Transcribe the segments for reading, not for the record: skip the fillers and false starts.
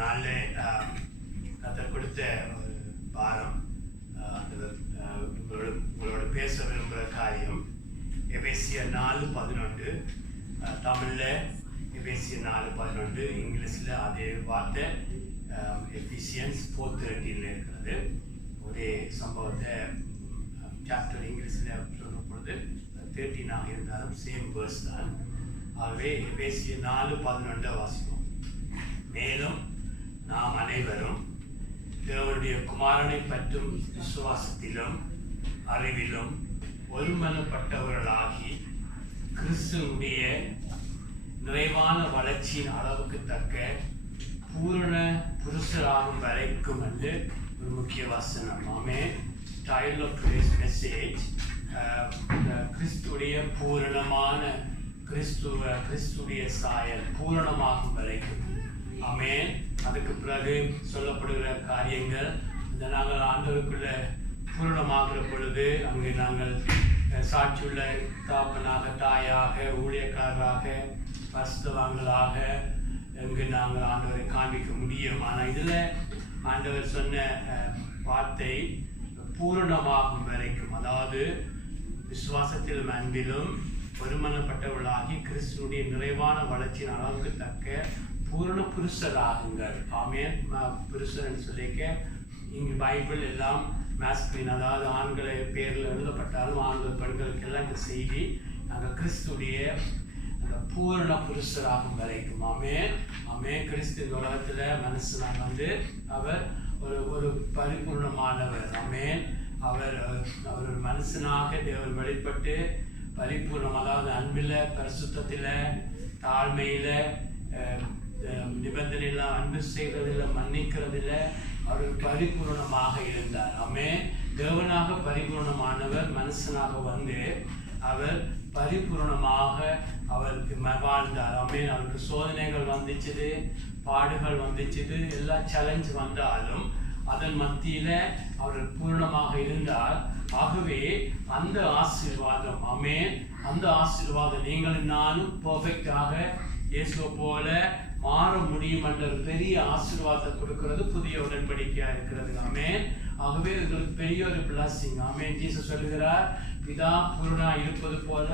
நாளில் கத்தர் கொடுத்த ஒரு பாரம் உங்களோட பேச விரும்புகிற காரியம் எபேசியர் 4:11. தமிழில் எபேசியர் 4:11, இங்கிலீஷில் அதே வார்த்தை எஃபிசியன்ஸ் 4:13 இருக்கிறது. ஒரே சம்பவத்தை சாப்டர் இங்கிலீஷில் சொல்லும் பொழுது 13 இருந்தாலும் சேம் வேர்ஸ் தான். ஆகவே எபேசியர் 4:11 வாசிப்போம். மேலும் நாம் அனைவரும் தேவனுடைய குமாரனை பற்றும் விசுவாசத்திலும் அறிவிலும் ஒருமனப்பட்டவர்களாகி கிறிஸ்துவுடைய நிறைவான வளர்ச்சியின் அளவுக்கு தக்க பூரண புருஷராகும் வரைக்கும் என்று ஒரு முக்கிய வசனம். ஆமே. டைட்டில் ஆஃப் டுடேஸ் மெசேஜ் கிறிஸ்துடைய பூரணமான கிறிஸ்துடைய சாயல் பூரணமாகும் வரைக்கும். ஆமென். அதுக்கு பிறகு சொல்லப்படுகிற காரியங்கள் இந்த நாங்கள் ஆண்டவருக்குள்ள பூரணமாகிற பொழுது அங்கே நாங்கள் சாட்சியுள்ள தாப்பனாக, தாயாக, ஊழியக்காரராக, பரிசுத்தவான்களாக இங்கு நாங்கள் ஆண்டவரை காண்பிக்க முடியும். ஆனால் இதில் ஆண்டவர் சொன்ன வார்த்தை பூரணமாகும் வரைக்கும், அதாவது விசுவாசத்திலும் அன்பிலும் ஒருமனப்பட்டவர்களாகி கிறிஸ்துடைய நிறைவான வளர்ச்சியின் அளவுக்கு தக்க பூரண புருஷராகுங்கள். ஆமென். புருஷர்னு சொல்லிக்க இங்கு பைபிள் எல்லாம் மேஸ்குலின், அதாவது ஆண்களை பேரில் எழுதப்பட்டாலும் ஆண்கள் பெண்களுக்கெல்லாம் இந்த செய்தி நாங்கள் கிறிஸ்துடைய அந்த பூரண புருஷராகும் வரைக்கும். ஆமென். ஆமென். கிறிஸ்து உலகத்தில் மனுஷனாக அவர் ஒரு பரிபூர்ணமானவர். ஆமென். அவர் ஒரு மனுஷனாக தேவன் வெளிப்பட்டு பரிபூர்ணம், அதாவது அன்பில், பரிசுத்தத்தில், தாழ்மையில், நிபந்தனையில், அன்பு செய்கிறதில், மன்னிக்கிறதில் அவர் பரிபூர்ணமாக இருந்தார். ஆமென். தேவனாக பரிபூர்ணமானவர் மனுஷனாக அவர் பரிபூர்ணமாக அவர் வாழ்ந்தார். ஆமென். அவருக்கு சோதனைகள் வந்துச்சுது, பாடுகள் வந்துச்சுது, எல்லா சேலஞ்ச் வந்தாலும் அதன் மத்தியில் அவர் பூர்ணமாக இருந்தார். ஆகவே அந்த ஆசீர்வாதம், ஆமென், அந்த ஆசீர்வாதம் நீங்களும் நானும் பர்ஃபெக்டாக இயேசுவை போல மாற முடியும் என்ற பெரிய ஆசீர்வாதத்தை கொடுக்கிறது புதிய உடன்படிக்கையாக இருக்கிறது. ஆமென். ஆகவே எங்களுக்கு பெரிய ஒரு பிளஸிங். ஆமென். ஜீசஸ் சொல்லுகிறார், பிதா பூரணா இருப்பது போல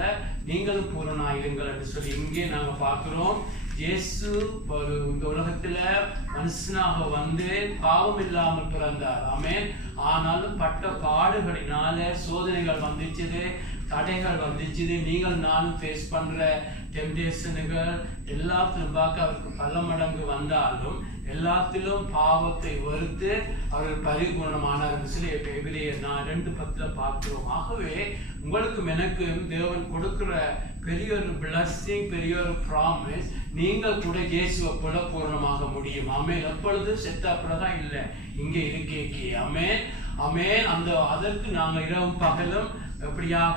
நீங்களும் பூரணா இருங்கள் என்று சொல்லி இங்கே நாங்கள் பார்க்கிறோம். இயேசு இந்த உலகத்துல மனுஷனாக பாவம் இல்லாமல் பிறந்தார். ஆமென். ஆனாலும் பட்ட பாடுகளினால சோதனைகள் வந்துச்சுது, தடைகள் வந்துச்சுது. நீங்கள் நானும் ஃபேஸ் பண்ற டெம்டேஷனுகள் எல்லாத்திலும் பார்க்க அவருக்கு பல மடங்கு வந்தாலும் எல்லாத்திலும் பாவத்தை வெறுத்து அவர்கள் பரிபூர்ணமானார் சொல்லி எபிரேயர் 2:10 பார்க்கிறோம். ஆகவே உங்களுக்கும் எனக்கும் தேவன் கொடுக்கிற பெரிய ஒரு பிளஸிங், பெரிய ஒரு ப்ராமிஸ், நீங்கள் கூட இயேசுவை போல பூர்ணமாக முடியும். ஆமென். எப்பொழுது செத்தாப்புறதான் இல்லை, இங்கே இருக்கே. ஆமென். ஆமென். அதற்கு நாங்கள் இரவும் பகலும் அப்படியாக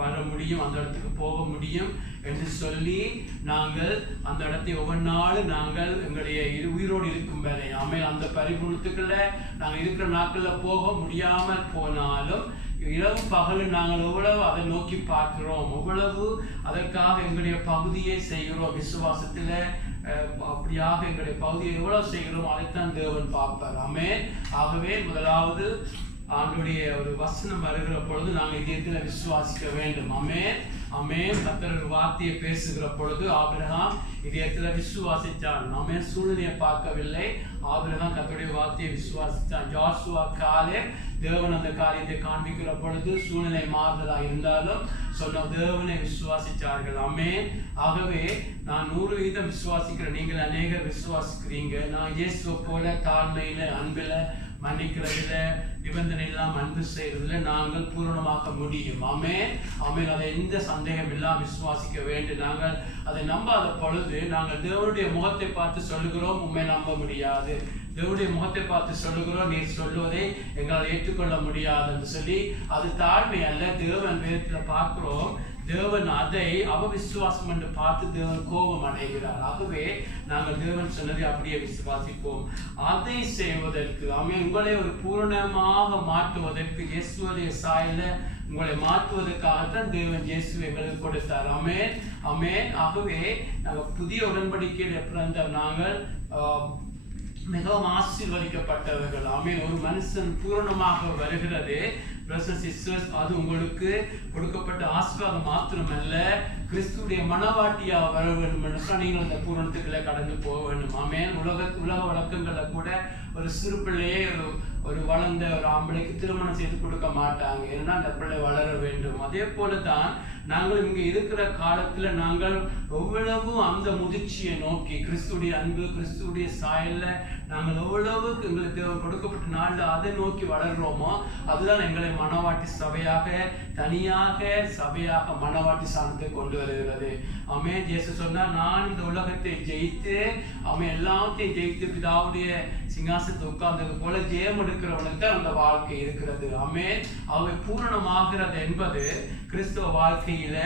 வர முடியும், அந்த இடத்துக்கு போக முடியும் என்று சொல்லி நாங்கள் அந்த இடத்தை ஒவ்வொரு நாளும் நாங்கள் எங்களுடைய உயிரோடு இருக்கும் வரை, ஆமென், அந்த பரிபூர்ணத்துக்குள்ள நாங்கள் இருக்கிற நாட்களில் போக முடியாமல் போனாலும் இரவு பகலும் நாங்கள் எவ்வளவு அதை நோக்கி பார்க்கிறோம், எவ்வளவு அதற்காக எங்களுடைய பகுதியை செய்கிறோம், விசுவாசத்தில் அப்படியாக எங்களுடைய பகுதியை எவ்வளவு செய்கிறோம், அதைத்தான் தேவன் பார்ப்பார். ஆமென். ஆகவே முதலாவது ஆண்டுடைய ஒரு வசனம் வருகிற பொழுது நாங்கள் இதயத்தில் விசுவாசிக்க வேண்டும். ஆமென். ஆமென். கர்த்தர் ஒரு வார்த்தையை பேசுகிற பொழுது ஆபிரகாம் இதயத்தில் விசுவாசித்தான். ஆமென். சூழ்நிலையை பார்க்கவில்லை, ஆபிரகாம் கர்த்தருடைய வார்த்தையை விசுவாசித்தான். ஜோசுவா காலேப் தேவன் அந்த காரியத்தை காண்பிக்கிற பொழுது சூழ்நிலை மாறுதலா இருந்தாலும் சொன்ன தேவனை விசுவாசிச்சார்கள். ஆமென். ஆகவே நான் 100% விசுவாசிக்கிறேன், நீங்கள் அநேகர் விசுவாசிக்கிறீங்க. நான் இயேசுவை போல தாழ்மையில, அன்பில, மன்னிக்கிறதுல, நிபந்தனை இல்லாமல் அன்பு செய்யறதுல நாங்கள் பூரணமாக முடியும். ஆமென். ஆமென். அதை எந்த சந்தேகம் இல்லாமல் விசுவாசிக்க வேண்டும். நாங்கள் அதை நம்பாத பொழுது நாங்கள் தேவனுடைய முகத்தை பார்த்து சொல்லுகிறோம், உண்மை நம்ப முடியாது. தேவனுடைய முகத்தை பார்த்து சொல்லுகிறோம், நீர் சொல்லுவதை எங்களால் ஏற்றுக்கொள்ள முடியாது என்று சொல்லி அது தாழ்மை அல்ல. தேவன் வேதத்தில் பார்க்கிறோம், தேவன் அதை அவிசுவாசம் என்று பார்த்து தேவன் கோபம் அடைகிறார். ஆகவே நாங்கள் தேவன் சொன்னதை அப்படியே விசுவாசிப்போம். அதை செய்வதற்கு, ஆமென், உங்களை ஒரு பூரணமாக மாற்றுவதற்கு, இயேசுவுடைய சாயல உங்களை மாற்றுவதற்காகத்தான் தேவன் இயேசு எங்களுக்கு கொடுத்தார். ஆமென். ஆமென். ஆகவே புதிய உடன்படிக்கையில் பிறந்த நாங்கள் மிகவும் ஆசீர்வதிக்கப்பட்டவர்கள். ஆமென். ஒரு மனுஷன் பூரணமாக வருகிறது பிரதர்ஸ் சிஸ்டர்ஸ், அது உங்களுக்கு கொடுக்கப்பட்ட ஆசீர்வாதம் மாத்திரமல்ல, கிறிஸ்துடைய மனவாட்டியா வர வேண்டும் என்று நீங்கள் அந்த பூரணத்துக்குள்ள கடந்து போக வேண்டும். ஆமென். உலக வழக்கங்களை கூட ஒரு சிறு பிள்ளையே ஒரு வளர்ந்த ஒரு ஆம்பளைக்கு திருமணம் செய்து கொடுக்க மாட்டாங்க. ஏன்னா அந்த பிள்ளை வளர வேண்டும். அதே போலதான் நாங்கள் இங்க இருக்கிற காலத்துல நாங்கள் எவ்வளவு அந்த முதிர்ச்சியை நோக்கி கிறிஸ்துடைய அன்பு கிறிஸ்துடைய சாயல்ல நாங்கள் எவ்வளவுக்கு எங்களுக்கு கொடுக்கப்பட்ட நாள்ல அதை நோக்கி வளர்றோமோ அதுதான் எங்களை மனவாட்டி சபையாக தனியாக சபையாக மனவாட்டி சாணத்தை கொண்டு வருகிறது. ஆமென். இயேசு சொன்னார், நான் இந்த உலகத்தை ஜெயித்து எல்லாத்தையும் ஜெயித்து பிதாவுடைய சிங்காசனத்தை உட்கார்ந்தது போல ஜெயம் எடுக்கிறவனுக்கு தான் அந்த வாழ்க்கை இருக்கிறது. ஆமென். அவை பூரணமாகிறது என்பது கிறிஸ்துவ வாழ்க்கையில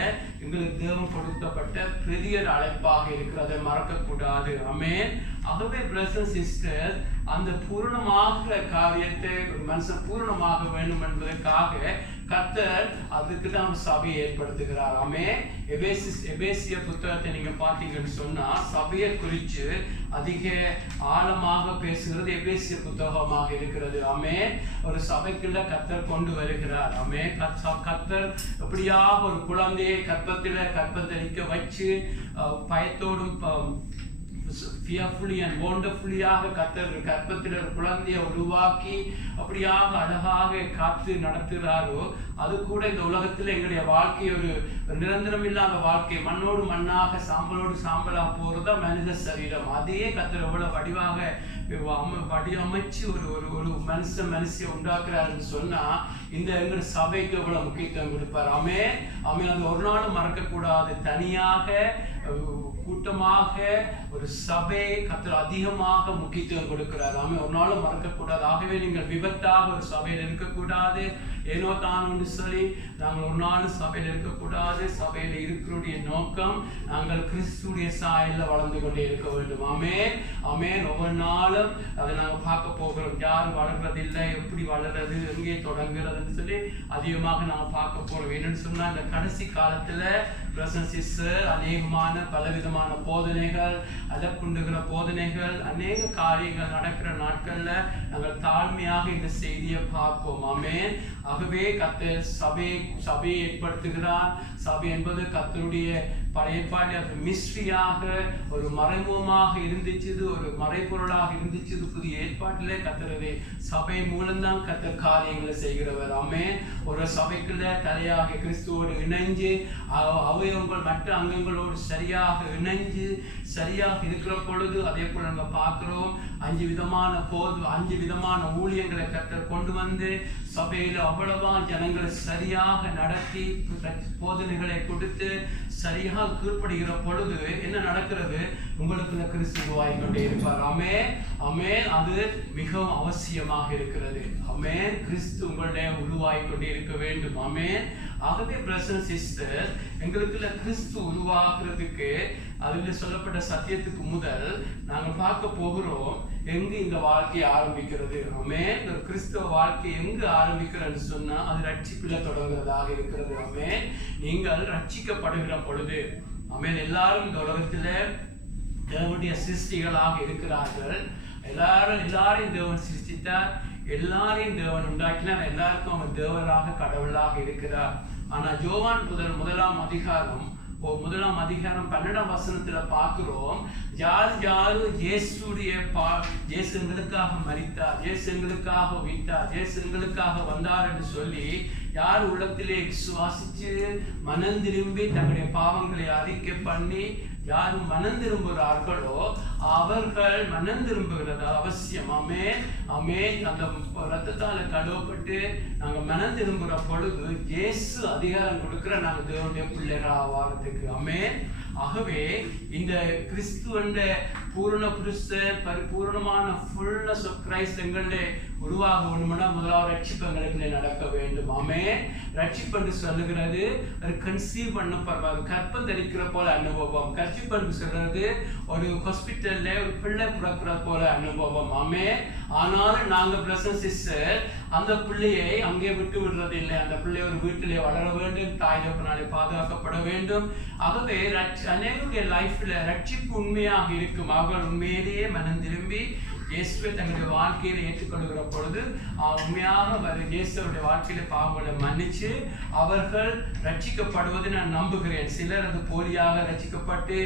எங்களுக்கு தேவன் கொடுக்கப்பட்ட பெரிய அழைப்பாக இருக்கிறதை மறக்க கூடாது. ஆமென். ஆகவே பிரதர்ஸ் சிஸ்டர்ஸ், அந்த பூரணமாகிற காரியத்தை ஒரு மனுஷன் பூரணமாக வேண்டும் என்பதற்காக கர்த்தர் அதுக்கு தான் சபையை ஏற்படுத்துகிறார். ஆமென். எபேசிய புத்தகத்தை நீங்க பார்த்தீங்கன்னு சொன்னா சபையை குறித்து அதிக ஆழமாக பேசுகிறது எபேசிய புத்தகமாக இருக்கிறது. ஆமென். ஒரு சபைக்குள்ள கர்த்தர் கொண்டு வருகிறார். ஆமென். கர்த்தர் எப்படியாக ஒரு குழந்தையை கற்பத்தரிக்க வச்சு பயத்தோடும் fearfully and wonderfully கர்த்தர் கற்பத்தில் ஒரு குழந்தையை உருவாக்கி அப்படியாக அழகாக காத்து நடத்துகிறாரோ அது கூட இந்த உலகத்தில் எங்களுடைய வாழ்க்கை ஒரு நிரந்தரம் இல்லாத வாழ்க்கை, மண்ணோடு மண்ணாக சாம்பலோடு சாம்பலா போறதா மனித சரீரம். அதையே கர்த்தர் எவ்வளவு வடிவாக வடிவமைச்சு ஒரு மனுஷிய உண்டாக்குறாருன்னு சொன்னா இந்த எங்க சபைக்கு எவ்வளவு முக்கியத்துவம் கொடுப்பார். ஆமென். ஆமென். அது ஒரு நாளும் மறக்க கூடாது. தனியாக கூட்டமாக ஒரு சபை கர்த்தர் அதிகமாக முக்கியத்துவம் கொடுக்கிறார். ஆமென். ஒரு நாளும் மறக்க கூடாது. ஆகவே நீங்கள் விபத்தாக ஒரு சபையில் இருக்கக்கூடாது. ஏனோ தான் சொல்லி நாங்கள் ஒரு நாள் சபையில் இருக்கக்கூடாது. சபையில் இருக்கிற நோக்கம் நாங்கள் கிறிஸ்துடைய சாயல்ல வளர்ந்து கொண்டே இருக்க வேண்டும். ஆமென். ஆமென். ஒவ்வொரு நாளும் அதை நாங்கள் பார்க்க போகிறோம். யார் வளர்றதில்லை, எப்படி வளர்றது, எங்கே தொடங்குறதுன்னு சொல்லி அதிகமாக நாங்கள் பார்க்க போறோம். என்னன்னு சொன்னா இந்த கடைசி காலத்துல அநேகமான பலவிதமான போதனைகள், அலப்புண்டுகிற போதனைகள், அநேக காரியங்கள் நடக்கிற நாட்கள்ல நாங்கள் தாழ்மையாக இந்த செய்தியை பார்ப்போம். ஆமென். ஆகவே கர்த்தர் சபையை ஏற்படுத்துகிறார். சபை என்பது கர்த்தருடைய பழைய ஏற்பாடு மிஸ்ட்ரியாக ஒரு மறைமுகமாக இருந்துச்சு, ஒரு மறைபொருளாக இருந்துச்சு. புதிய ஏற்பாட்டிலே கர்த்தரது சபை மூலம்தான் கர்த்தர் காரியங்களை செய்கிறவர். ஆமென். ஒரு சபைக்குள்ள தலையாக கிறிஸ்துவோடு இணைஞ்சு அவயவங்கள் மற்ற அங்கங்களோடு சரியாக இணைஞ்சு சரியாக இருக்கிற பொழுது அதே போல நாங்க பார்க்கிறோம் 5 விதமான ஊழியங்களை கர்த்தர் கொண்டு வந்து சபையில அவ்வளவா ஜனங்களை சரியாக நடத்தி போதனைகளை கொடுத்து சரியாக கீழ்ப்படுகிற பொழுது என்ன நடக்கிறது? உங்களுக்கு கிறிஸ்து உருவாகி கொண்டே இருப்பார். ஆமென். ஆமென். அது மிகவும் அவசியமாக இருக்கிறது. ஆமென். கிறிஸ்து உங்களுடைய உருவாகி கொண்டே இருக்க வேண்டும். ஆமென். ஆகவே பிரதர்ஸ் சிஸ்டர்ஸ், எங்களுக்குள்ள கிறிஸ்து உருவாகிறதுக்கு அதில் சொல்லப்பட்ட சத்தியத்துக்கு முதல் நாங்கள் பார்க்க போகிறோம் எங்கு இந்த வாழ்க்கை ஆரம்பிக்கிறது. ஆமென். ஒரு கிறிஸ்தவ வாழ்க்கை எங்கு ஆரம்பிக்கிறதுன்னு சொன்னா அது ரட்சிப்பில தொடங்குறதாக இருக்கிறது. ஆமென். நீங்கள் ரட்சிக்கப்படுகிற பொழுது ஆமென். எல்லாரும் இந்த உலகத்துல தேவனுடைய சிருஷ்டிகளாக இருக்கிறார்கள். எல்லாரையும் தேவன் சிருஷ்டித்தார். எல்லாரையும் தேவன் உண்டாக்கினார். எல்லாருக்கும் அவர் தேவராக கடவுளாக இருக்கிறார். ஆனா யோவான் முதலாம் அதிகாரம் 12ஆம் வசனத்துல பார்க்கிறோம், யாரு இயேசு எங்களுக்காக மரித்தார், இயேசு எங்களுக்காக உயிர்த்தார், இயேசு எங்களுக்காக வந்தார் என்று சொல்லி யார் உள்ளத்திலே விசுவாசிச்சு மனம் திரும்பி தங்களுடைய பாவங்களை அறிக்கை பண்ணி யார் மனம் திரும்புகிறார்களோ அவர்கள் மனம் திரும்புகிறது அவசியம். ஆமென். ஆமென். அந்த ரத்தத்தால கழுவப்பட்டு நாங்க மனம் திரும்புகிற பொழுது இயேசு அதிகாரம் கொடுக்கிற நாங்க தேவனுடைய பிள்ளைகள் ஆவாரத்துக்கு. ஆமென். ஆகவே இந்த கிறிஸ்துவ பூரண புருஷன் பரிபூர்ணமான ஃபுல்னஸ் ஆஃப் கிரைஸ்ட் எங்களிலே உருவாக வேண்டும்னா முதலாவது ரட்சிப்பு எங்களுக்கு நடக்க வேண்டும். ஆமென். ரட்சிப்பு என்று சொல்லுகிறது அது கன்சீவ் பண்ண பரவாது கற்பம் தரிக்கிற போல அனுபவம். ரட்சிப்பு என்று சொல்றது ஒரு ஹாஸ்பிட்டல்ல ஒரு பிள்ளை பிறக்கிற போல அனுபவம். ஆமென். ஆனாலும் நாங்க பிரதர்ஸ் சிஸ்டர் அந்த பிள்ளையை அங்கே விட்டு விடுறது இல்லை. அந்த பிள்ளை ஒரு வீட்டிலே வளர வேண்டும், தாய் தகப்பனாலே பாதுகாக்கப்பட வேண்டும். ஆகவே அநேகருடைய லைஃப்ல ரட்சிப்பு உண்மையாக இருக்கும். அவர்கள் உண்மையிலேயே மனம் திரும்பி இயேசுவை தங்களுடைய வாழ்க்கையில ஏற்றுக்கொள்கிற பொழுது உண்மையாக இயேசுடைய வாழ்க்கையில பாவங்களை மன்னிச்சு அவர்கள் ரட்சிக்கப்படுவதை நான் நம்புகிறேன். சிலர் அது போலியாக ரட்சிக்கப்பட்டு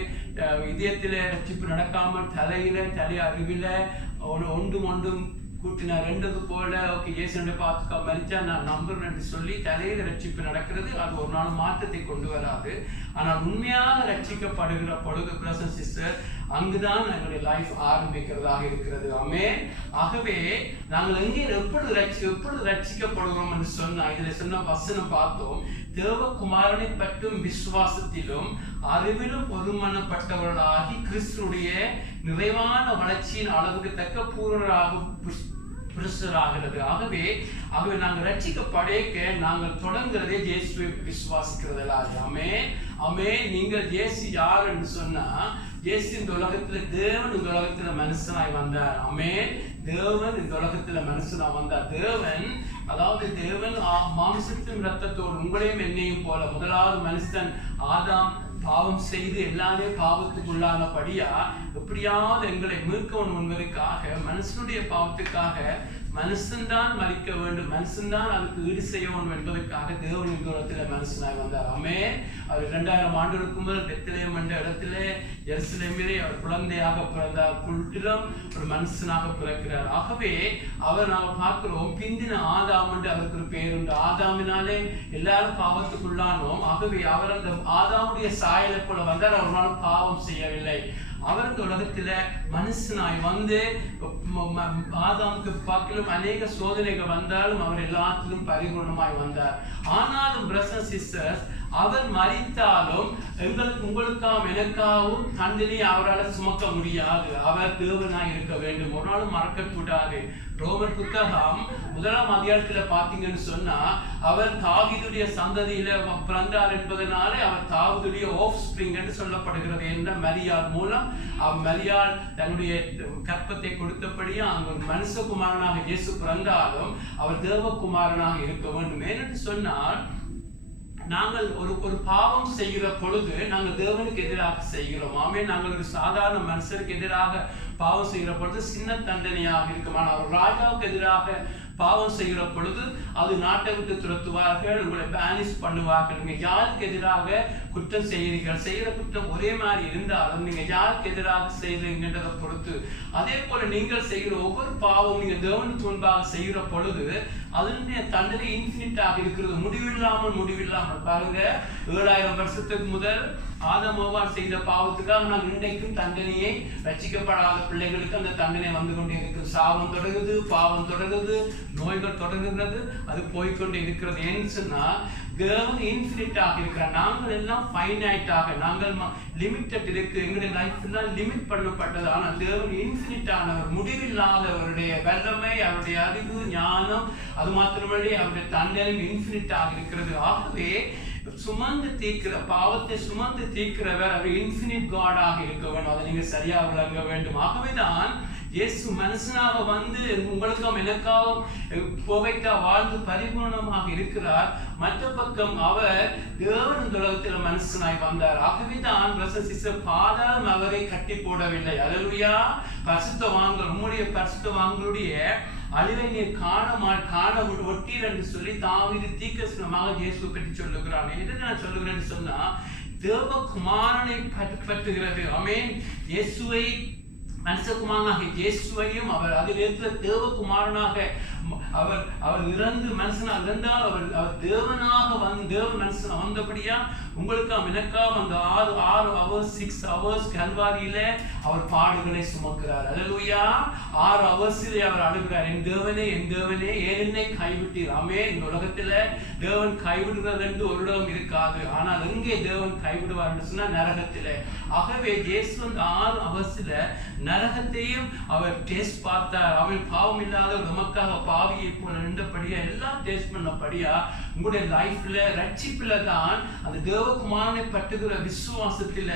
இதயத்தில ரட்சிப்பு நடக்காமல் தலை அறிவில ஒன்றும் கூட்டினா ரெண்டது போல ஓகே இயேசுவை பார்த்துக்கா மறிச்சா நான் நம்புறேன் சொல்லி தலையில ரட்சிப்பு நடக்கிறது. அது ஒரு நாள் மாற்றத்தை கொண்டு வராது. ஆனால் உண்மையாக ரட்சிக்கப்படுகிற பொழுது பிரதர்ஸ் சிஸ்டர் அங்குதான் எங்களுடைய லைஃப் ஆரம்பிக்கிறதாக இருக்கிறது. ஆமென். ஆகவே நாங்கள் எங்கே எப்பொழுது ரட்சிக்கப்படுகிறோம் என்று சொன்னா இதுல சொன்ன வசனம் பார்த்தோம். தேவகுமாரனை பற்றும் விசுவாசத்திலும் அறிவிலும் ஒருமனப்பட்டவர்களாகி கிறிஸ்துடைய நிறைவான வளர்ச்சியின் அளவுக்கு தக்க பூரணராக புருஷராகிறது. ஆகவே நாங்கள் ரட்சிக்கப்படேக்க நாங்கள் தொடங்குறதே இயேசுவை விசுவாசிக்கிறதா. ஆமென். நீங்கள் இயேசு யார் என்று சொன்னா இயேசு இந்த உலகத்துல தேவன் இந்த உலகத்துல மனுஷனாய் வந்தார். ஆமென். தேவன் இந்த உலகத்துல மனுஷனா வந்தார். தேவன் மாம்சத்தின் ரத்தத்தோடு உங்களையும் என்னையும் போல முதலாவது மனுஷன் ஆதாம் பாவம் செய்து எல்லாமே பாவத்துக்குள்ளானபடியா எப்படியாவது எங்களை மீட்கணும் என்பதற்காக மனுஷனுடைய பாவத்துக்காக மனுஷன்தான் மறிக்க வேண்டும், மனுஷன்தான் அதுக்கு ஈடு செய்யணும் என்பதற்காக தேவனின் தூரத்தில் மனுஷனாய் வந்தார். ஆமென். அவர் 2000 ஆண்டுகளுக்கு முதல் பெத்லெஹேம் என்ற இடத்திலே எருசலேமிலே அவர் குழந்தையாக பிறந்தார். குட்டிலும் ஒரு மனுஷனாக பிறக்கிறார். ஆகவே அவர் நாங்கள் பார்க்கிறோம் பிந்தின ஆதாம் என்று அவருக்கு ஒரு பேர் உண்டு. ஆதாமினாலே எல்லாரும் பாவத்துக்குள்ளானோம். ஆகவே அவர் அந்த ஆதாமுடைய சாயலை போல வந்தார். அவரால் பாவம் செய்யவில்லை. அவர் இந்த உலகத்துல மனுஷனாய் வந்து ஆதாமுக்கு பார்க்கலும் அநேக சோதனைகள் வந்தாலும் அவர் எல்லாத்திலும் பரிபூர்ணமாய் வந்தார். ஆனாலும் பிரதர்ஸ் சிஸ்டர்ஸ் அவர் மரித்தாலும் உங்களுக்காகவும் எனக்காகவும் தண்டனை அவரால் சுமக்க முடியாது. அவர் தேவனாய் இருக்க வேண்டும். ஒரு நாளும் மறக்கக்கூடாது. ரோமர் புத்தகம் 1ஆம் அதிகாரத்துல பாத்தீங்கன்னு சொன்னா அவர் தாவீதுடைய சந்ததியில பிறந்தார் என்பதனாலே அவர் தாவீதுடைய ஆஃப் ஸ்பிரிங் என்று சொல்லப்படுகிறது. என்ற மரியாள் மூலம் மரியாள் தன்னுடைய கற்பத்தை கொடுத்தபடியே அங்கு மனுஷகுமாரனாக இயேசு பிறந்தாலும் அவர் தேவகுமாரனாக இருக்க வேண்டும். ஏனென்று சொன்னால் நாங்கள் ஒரு பாவம் செய்கிற பொழுது நாங்கள் தேவனுக்கு எதிராக செய்கிறோம். ஆமென். நாங்கள் ஒரு சாதாரண மனுஷருக்கு எதிராக பாவம் செய்கிற பொழுது சின்ன தண்டனையாக இருக்கும். ஆனால் ஒரு ராஜாவுக்கு எதிராக பாவம் செய்கிற பொழுது அது நாட்டை விட்டு துரத்துவார்கள், உங்களை பேனிஷ் பண்ணுவார்கள். நீங்க யாருக்கு எதிராக குற்றம் செய்கிறீர்கள், செய்கிற குற்றம் ஒரே மாதிரி இருந்தாலும் நீங்க யாருக்கு எதிராக செய்கிறீங்கன்றதை பொறுத்து. அதே போல நீங்கள் செய்கிற ஒவ்வொரு பாவம் நீங்க தேவனுக்கு முன்பாக செய்கிற பொழுது அதனுடைய தண்டனை இன்ஃபினிட்டாக இருக்கிறது. முடிவில்லாமல் பாருங்க. 7000 வருஷத்துக்கு முதல் ஆதாம் ஏவாள் செய்த பாவத்துக்காக நாம் இன்றைக்கும் தண்டனையை ரட்சிக்கப்படாத பிள்ளைகளுக்கு அந்த தண்டனை வந்து கொண்டே இருக்கிறது. சாபம் தொடங்குது, பாவம் தொடங்குது, நோய்கள் தொடங்குகிறது, அது போய்கொண்டே இருக்கிறது. ஏன்னு சொன்னா தேவன் இன்ஃபினிட்டாக இருக்கிறார். நாங்கள் எல்லாம் ஃபைனைட்டாக நாங்கள் லிமிட்டட் இருக்கு. எங்களுடைய லைஃப் எல்லாம் லிமிட் பண்ணப்பட்டது. ஆனால் தேவன் இன்ஃபினிட்டானவர், முடிவில்லாதவருடைய வல்லமை, அவருடைய அறிவு, ஞானம், அது மாத்திரமல்ல அவருடைய தண்டனை இன்ஃபினிட்டாக இருக்கிறது. ஆகவே சுமந்து தீர்க்கிற பாவத்தை சுமந்து தீர்க்கிறவர் அவர் இன்ஃபினிட் காடாக இருக்க வேண்டும். அதை நீங்க சரியா விளங்க வேண்டும். ஆகவேதான் இயேசு மனுஷனாக வந்து உங்களுக்கும் எனக்காகவும் போவைக்கா வாழ்ந்து பரிபூர்ணமாக இருக்கிறார். மற்ற பக்கம் அவர் தேவன் உலகத்தில் மனுஷனாய் வந்தார். ஆகவேதான் பாதாளம் அவரை கட்டி போடவில்லை. அல்லேலூயா. பரிசுத்தவான்கள் உம்முடைய பரிசுத்தவான்களுடைய அழிவை நீர் காண ஒட்டீர் என்று சொல்லி தாவீது தீர்க்கதரிசனமாக இயேசுவை பற்றி சொல்லுகிறார். எது நான் சொல்லுகிறேன்னு சொன்னா தேவகுமாரனை பற்றுகிறது. ஆமென். இயேசுவை மனுஷகுமாரனாக இயேசுவையும் அவர் அதிலிருந்து தேவகுமாரனாக அவர் இறந்து மனுஷனாக இருந்தால் அவர் தேவனாக தேவன் மனுஷனாக வந்தபடியா உங்களுக்காம் எனக்காம் அந்த 6 hours 6 hours கல்வாரியில அவர் பாடுகளை சுமக்கிறார். அல்லேலூயா. 6 hours அவர் அழுகிறார், என் தேவனே ஏன் என்னை கைவிட்டீர். ஆமென். இந்த உலகத்துல தேவன் கைவிடுவது என்று ஒரு இடம் இருக்காது. ஆனால் எங்கே தேவன் கைவிடுவார் என்று சொன்னா நரகத்திலே. ஆகவே இயேசு அந்த 6 hours நரகத்தையும் அவர் டேஸ்ட் பார்த்தார். அவர் பாவம் இல்லாத நமக்காக பாவியை போல நின்றபடியா எல்லாம் டேஸ்ட் பண்ணபடியா உங்களுடைய லைஃப்ல ரட்சிப்புல தான் அந்த தேவகுமாரனை பற்றுகிற விசுவாசத்துல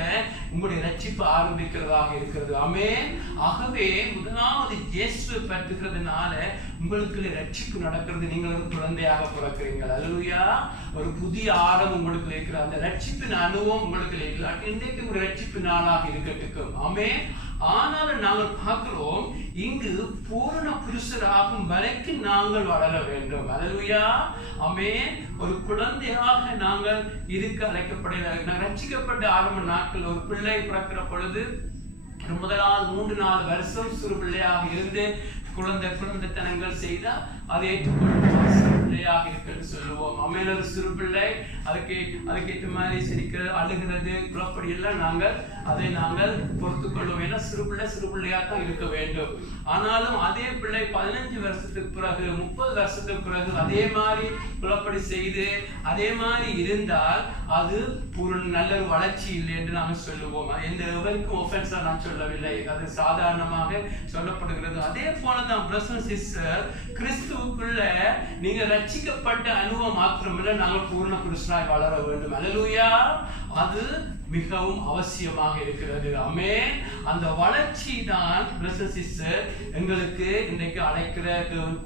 உங்களுடைய ரட்சிப்பு ஆரம்பிக்கிறதாக இருக்கிறது. ஆமென். ஆகவே முதலாவது இயேசுவை பற்றுகிறதுனால உங்களுக்கு ரட்சிப்பு நடக்கிறது. நீங்கள் ஒரு குழந்தையாக பிறக்கிறீங்க. அல்லேலூயா. ஒரு புதிய ஆரம்பம் உங்களுக்கு இருக்கிற அந்த ரட்சிப்பின் அனுபவம் உங்களுக்கு இல்லை. இன்றைக்கு ஒரு ரட்சிப்பு நாளாக இருக்கட்டும். ஆமென். ஆனாலும் நாங்கள் பார்க்கிறோம், இங்கு பூரண புருஷராகும் வரைக்கும் நாங்கள் வளர வேண்டும். அல்லேலூயா. ஆமென். ஒரு குழந்தையாக நாங்கள் இருக்க அழைக்கப்படல. ரட்சிக்கப்பட்ட ஆரம்ப நாட்கள் ஒரு பிள்ளை பிறக்கிற பொழுது முதலாவது 3-4 வருஷம் சிறு பிள்ளையாக இருந்து குழந்தைத்தனங்கள் செய்தா அதை ஏற்றுக்கொண்டு சிறு பிள்ளையாக இருக்குன்னு சொல்லுவோம். அம்மையில ஒரு சிறு பிள்ளை அதுக்கேற்ற மாதிரி சிரிக்கிறது, அழுகிறது, குழப்படி எல்லாம் அதை நாங்கள் பொறுத்து கொள்வோம். ஏன்னா சிறு பிள்ளையா தான் இருக்க வேண்டும். ஆனாலும் அதே பிள்ளை 15 வருஷத்துக்கு பிறகு 30 வருஷத்துக்கு பிறகு அதே மாதிரி குழப்படி செய்து அதே மாதிரி இருந்தால் அது நல்ல ஒரு வளர்ச்சி இல்லை என்று நாங்கள் சொல்லுவோம். எந்த எவருக்கும் ஒஃபென்ஸா நான் சொல்லவில்லை, அது சாதாரணமாக சொல்லப்படுகிறது. அதே போலதான் பிரதர் சிஸ்டர், கிறிஸ்துவுக்குள்ள நீங்க ரட்சிக்கப்பட்ட அனுபவம் மாத்திரமில்லை, நாங்கள் பூர்ண புருஷனாய் வளர வேண்டும். அல்லேலூயா. அது மிகவும் அவசியமாக இருக்கிறது. ஆமென். அந்த வளர்ச்சி தான் பிரதர் சிஸ்டர் எங்களுக்கு இன்னைக்கு அழைக்கிற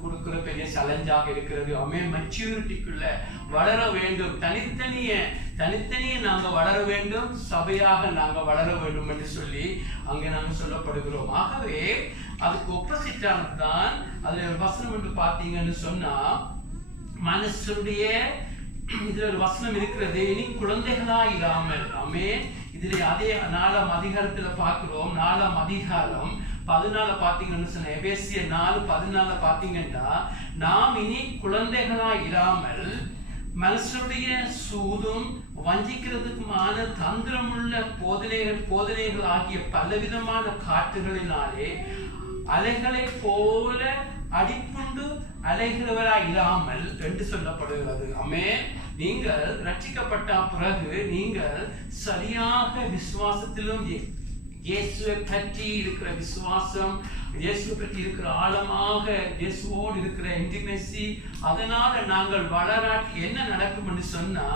கொடுக்கிற பெரிய சேலஞ்சாக இருக்கிறது. ஆமென். மெச்சூரிட்டிக்குள்ள வளர வேண்டும். தனித்தனியே நாங்க வளர வேண்டும், சபையாக நாங்க வளர வேண்டும் என்று சொல்லி அங்கே நாங்கள் சொல்லப்படுகிறோம். ஆகவே அதுக்கு ஒப்போசிட்டானது தான் அதுல ஒரு வசனம் என்று பார்த்தீங்கன்னு சொன்னா, மனுஷருடைய இதுல ஒரு வசனம் இருக்கிறது, இனி குழந்தைகளா இராமல். ஆமென். இதுல அதே 4ஆம் அதிகாரத்துல பார்க்கிறோம். 4ஆம் அதிகாரம் 14 பாத்தீங்கன்னு சொன்ன எபேசியர் 4:14 பாத்தீங்கன்னா, நாம் இனி குழந்தைகளா இராமல் மனுஷருடைய சூதும் வஞ்சிக்கிறதுக்குமான தந்திரமுள்ள போதனைகள் ஆகிய பலவிதமான காற்றுகளினாலே அலைகளை போல அடிப்புண்டு அலைகிறவராய் இல்லாமல் என்று சொல்லப்படுகிறது. ஆமென். நீங்கள் ரட்சிக்கப்பட்ட பிறகு நீங்கள் சரியாக விசுவாசத்திலும் இயேசுவை பற்றி இருக்கிற விசுவாசம், இயேசுவை பற்றி இருக்கிற ஆழமாக இயேசுவோடு இருக்கிற இன்டிமெசி, அதனால நாங்கள் வளராட்டி என்ன நடக்கும் என்று சொன்னா,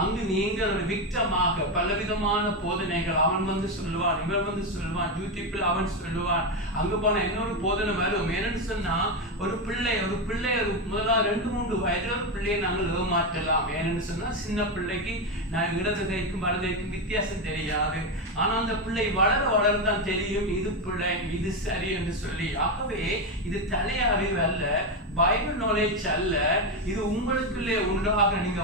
அங்கு நீங்கள் ஒரு விக்டமாக பலவிதமான போதனைகள், அவன் வந்து சொல்லுவான், இவன் வந்து சொல்லுவான், யூடியூப்பில் அவன் சொல்லுவான், அங்க போன இன்னொரு போதனை வரும். என்னன்னு சொன்னா, ஒரு பிள்ளை ஒரு முதலாவது 2-3 வயது ஒரு பிள்ளையை நாங்கள் ஏமாற்றலாம். ஏன்னு சொன்னா, சின்ன பிள்ளைக்கு நான் இடது கைக்கும் வலது கைக்கும் வித்தியாசம் தெரியாது. ஆனா அந்த பிள்ளை வளரதான் தெரியும், இது பிள்ளை இது சரி என்று சொல்லி. ஆகவே இது தலைய அறிவு அல்ல, பைபிள் நாலேஜ் அல்ல, இது உங்களுக்குள்ளே உண்டாக நீங்க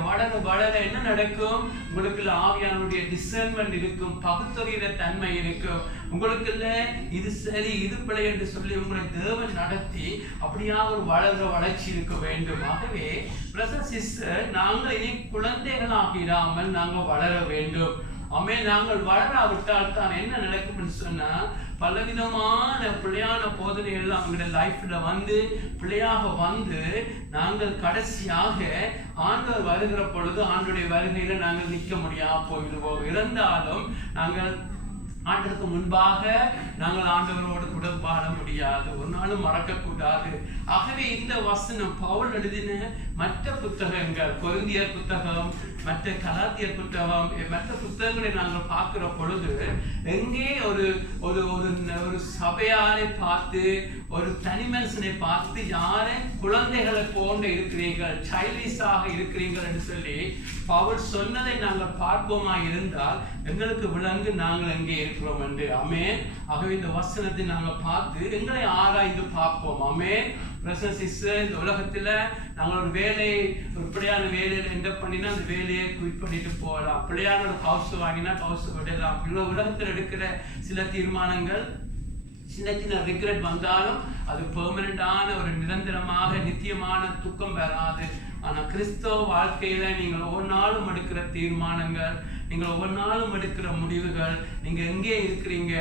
வளர என்ன நடக்கும், உங்களுக்குள்ள ஆவியானுடைய டிசர்ன்மெண்ட் இருக்கும், பகுத்தறிகிற தன்மை இருக்கும். உங்களுக்குள்ள இது சரி இது பிழை என்று சொல்லி உங்களை தேவன் நடத்தி அப்படியா ஒரு வளர்ச்சி இருக்க வேண்டும். ஆகவே பிரதர் சிஸ்டர், நாங்கள் இனி குழந்தைகளாக இராமல் நாங்கள் வளர வேண்டும். நாங்கள் வளராவிட்டால் தான் என்ன நடக்கும் சொன்னா, பலவிதமான பிள்ளையான போதனைகள் அவங்களுடைய லைஃப்ல பிள்ளையாக நாங்கள் கடைசியாக ஆண்டவர் வருகிற பொழுது ஆண்டவருடைய வருகையில நாங்கள் நிற்க முடியாம போயிடுவோம். இருந்தாலும் நாங்கள் ஆண்டவருக்கு முன்பாக நாங்கள் ஆண்டவரோடு கூட பாட முடியாது, ஒரு நாளும் மறக்க கூடாது. ஆகவே இந்த வசனம் பவுல் எழுதின மற்ற புத்தகங்கள், கொரிந்தியர் புத்தகம், மற்ற கலாத்தியர் புத்தகம், மற்ற புத்தகங்களை நாங்கள் பார்க்கிற பொழுது எங்கே ஒரு ஒரு ஒரு சபையாரை பார்த்து, ஒரு தனி மனுஷனை பார்த்து, யாரை குழந்தைகளை போன்று இருக்கிறீர்கள், சைல்டிஷாக இருக்கிறீர்கள் என்று சொல்லி பவுல் சொன்னதை நாங்கள் பார்ப்போமா இருந்தால் எங்களுக்கு விளங்கு நாங்கள் எங்கே இருக்கிறோம் என்று. ஆமென். ஆகவே இந்த வசனத்தை நாங்கள் பார்த்து எங்களை ஆராய்ந்து பார்ப்போம். ஆமென். இந்த உலகத்துல நாங்கள் ஒரு வேலையை, ஒரு பிள்ளையான வேலையில என்ன பண்ணினா அந்த வேலையை குயிட் பண்ணிட்டு போகலாம். பிள்ளையான ஒரு ஹவுஸ் வாங்கினா ஹவுஸ் விடலாம். உலகத்தில் எடுக்கிற சில தீர்மானங்கள் சின்ன சின்ன ரிக்ரெட் வந்தாலும் அது பெர்மனண்டான ஒரு நிரந்தரமாக நித்தியமான துக்கம் வராது. ஆனால் கிறிஸ்தவ வாழ்க்கையில நீங்கள் ஒவ்வொரு நாளும் எடுக்கிற தீர்மானங்கள், நீங்கள் ஒவ்வொரு நாளும் எடுக்கிற முடிவுகள், நீங்க எங்கே இருக்கிறீங்க,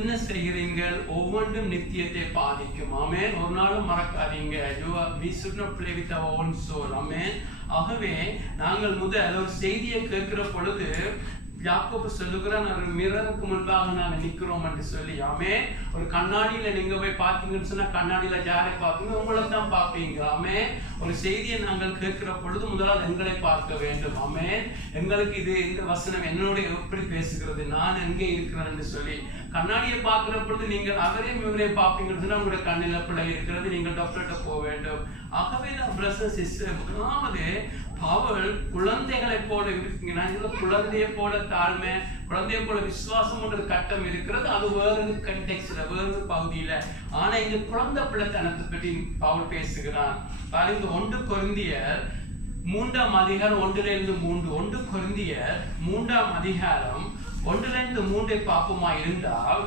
என்ன செய்கிறீர்கள், ஒவ்வொன்றும் நித்தியத்தை பாதிக்கும். ஆமென். ஒரு நாளும் மறக்காதீங்க. we should not play with our own soul. ஆமென். ஆகவே நாங்கள் முதல் ஒரு செய்தியை கேட்கிற பொழுது யாக்கோபு சொல்லுகிறான், ஒரு மிரருக்கு முன்பாக நாங்கள் நிற்கிறோம் என்று சொல்லி. ஆமென். ஒரு கண்ணாடியில நீங்க போய் பார்த்தீங்கன்னு சொன்னா கண்ணாடியில யாரை பார்ப்பீங்க? உங்களை தான் பார்ப்பீங்க. ஆமென். ஒரு செய்தியை நாங்கள் கேட்கிற பொழுது முதலாவது எங்களை பார்க்க வேண்டும். ஆமென். எங்களுக்கு இது இந்த வசனம் என்னோட எப்படி பேசுகிறது, நான் எங்கே இருக்கிறேன் என்று சொல்லி கண்ணாடியை பார்க்கிற பொழுது நீங்கள் அவரையும் இவரையும் பார்ப்பீங்கன்னு சொன்னா உங்களுடைய கண்ணில் பிள்ளை இருக்கிறது, நீங்கள் டாக்டர்கிட்ட போக வேண்டும். ஆகவே தான் பிரதர்ஸ் சிஸ்டர், முதலாவது பவுல் குழந்தைகளை போல இருக்கீங்க. நான் குழந்தையை போல தாழ்மை, குழந்தையை போல விசுவாசம் என்ற கட்டம் இருக்கிறது. அது வேறு கண்டெக்ஸ்ட்ல, வேறு பகுதியில. ஆனா இங்க குழந்தை பிள்ளைத்தனத்தை பற்றி பவுல் பேசுகிறான். இந்த 1 கொரிந்தியர் 3ஆம் அதிகாரம் 1-3. 1 கொரிந்தியர் 3ஆம் அதிகாரம் 1-3 பாப்பமா இருந்தால்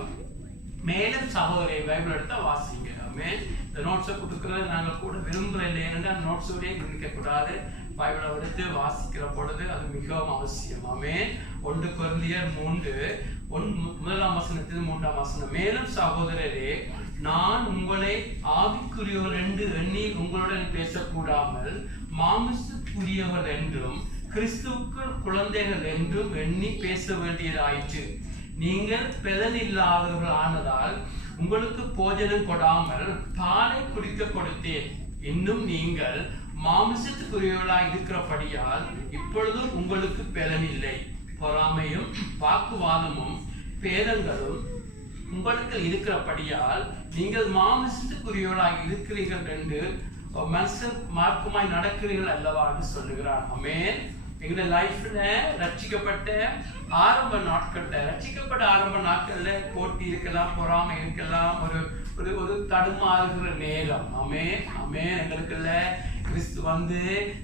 மேலும் சகோதரி பைபிள் எடுத்தா வாசிங்க. இந்த நோட்ஸை கொடுக்கறது நாங்கள் கூட விரும்புகிறேன். ஏனென்றால் நோட்ஸோடய நிற்க கூடாது. பைபிளை எடுத்து வாசிக்கிற பொழுது அது மிகவும் அவசியம். ஆமென். 1 கொரிந்தியர் 3:1 வசனம். மேலும் சகோதரரே, நான் உங்களை ஆவிக்குரியவர் என்று எண்ணி உங்களுடன் பேசக்கூடாமல் மாமிசத்துக்குரியவர் என்றும் கிறிஸ்துவுக்குள் குழந்தைகள் என்றும் எண்ணி பேச வேண்டியதாயிற்று. நீங்கள் பெலனில்லாதவர்கள் ஆனதால் உங்களுக்கு போஜனம் கொடாமல் பாலை குடிக்க கொடுத்தேன். இன்னும் நீங்கள் மாமிசத்துக்குரியவர்களாய் இருக்கிறபடியால் இப்பொழுதும் உங்களுக்கு பலன் இல்லை. பொறாமையும் வாக்குவாதமும் பேதங்களும் உங்களுக்கு இருக்கிறபடியால் நீங்கள் மாமிசத்துக்குரியவர்களாய் இருக்கிறீர்கள் என்று மனுஷன் மார்க்கமாய் நடக்கிறீர்கள் அல்லவா என்று சொல்லுகிறார். ஆமென். எங்களுடைய லைஃப்ல ரட்சிக்கப்பட்ட ஆரம்ப நாட்கள்ல போட்டி இருக்கலாம், பொறாமை இருக்கலாம், ஒரு தடுமாறுகிற நேரம். ஆமென். எங்களுக்குள்ள கிறிஸ்து வந்து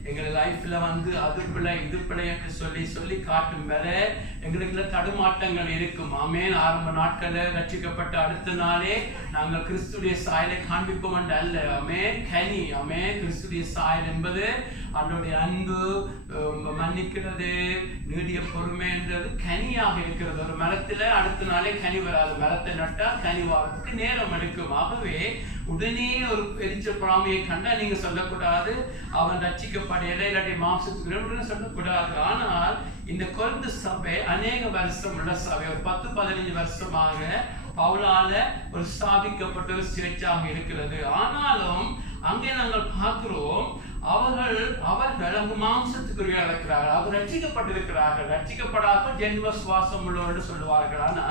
எங்களை லைஃப்ல வந்து அது பிள்ளை இது பிள்ளை என்று சொல்லி காட்டும் வரை எங்களுக்குள்ள தடுமாட்டங்கள் இருக்கும். ஆமென். ஆரம்ப நாட்கள்ல ரட்சிக்கப்பட்ட அடுத்த நாளே நாங்கள் கிறிஸ்துடைய சாயலை காண்பிப்போம் என்று அல்ல. ஆமென். கனி. ஆமென். கிறிஸ்துடைய சாயல் என்பது அவனுடைய அன்பு, மன்னிக்கிறது, நீடிய பொறுமை என்றது கனியாக இருக்கிறது. ஒரு மரத்துல அடுத்த நாளே கனி வராது. மரத்தை நட்டா கனி வாரத்துக்கு நேரம் எடுக்கும். ஆகவே உடனே ஒரு எரிச்ச பொறாமையை கண்டா நீங்க சொல்லக்கூடாது அவன் ரட்சிக்கப்படையில இல்லாட்டி மாம்சத்துக்கு சொல்லக்கூடாது. ஆனால் இந்த கொரிந்து சபை அநேக வருஷம் உள்ள சபை, ஒரு 10-15 வருஷமாக பவுலால ஒரு ஸ்தாபிக்கப்பட்ட ஒரு சேர்ச்சாக இருக்கிறது. ஆனாலும் அங்கே நாங்கள் பார்க்கிறோம் அவர்கள் அங்கு மாம்சத்துக்குரிய இருக்கிறார்கள். அவர் ரட்சிக்கப்பட்டிருக்கிறார்கள். ரட்சிக்கப்படாத ஜென்ம சுவாசம் உள்ளவர்கள் சொல்லுவார்கள். ஆனா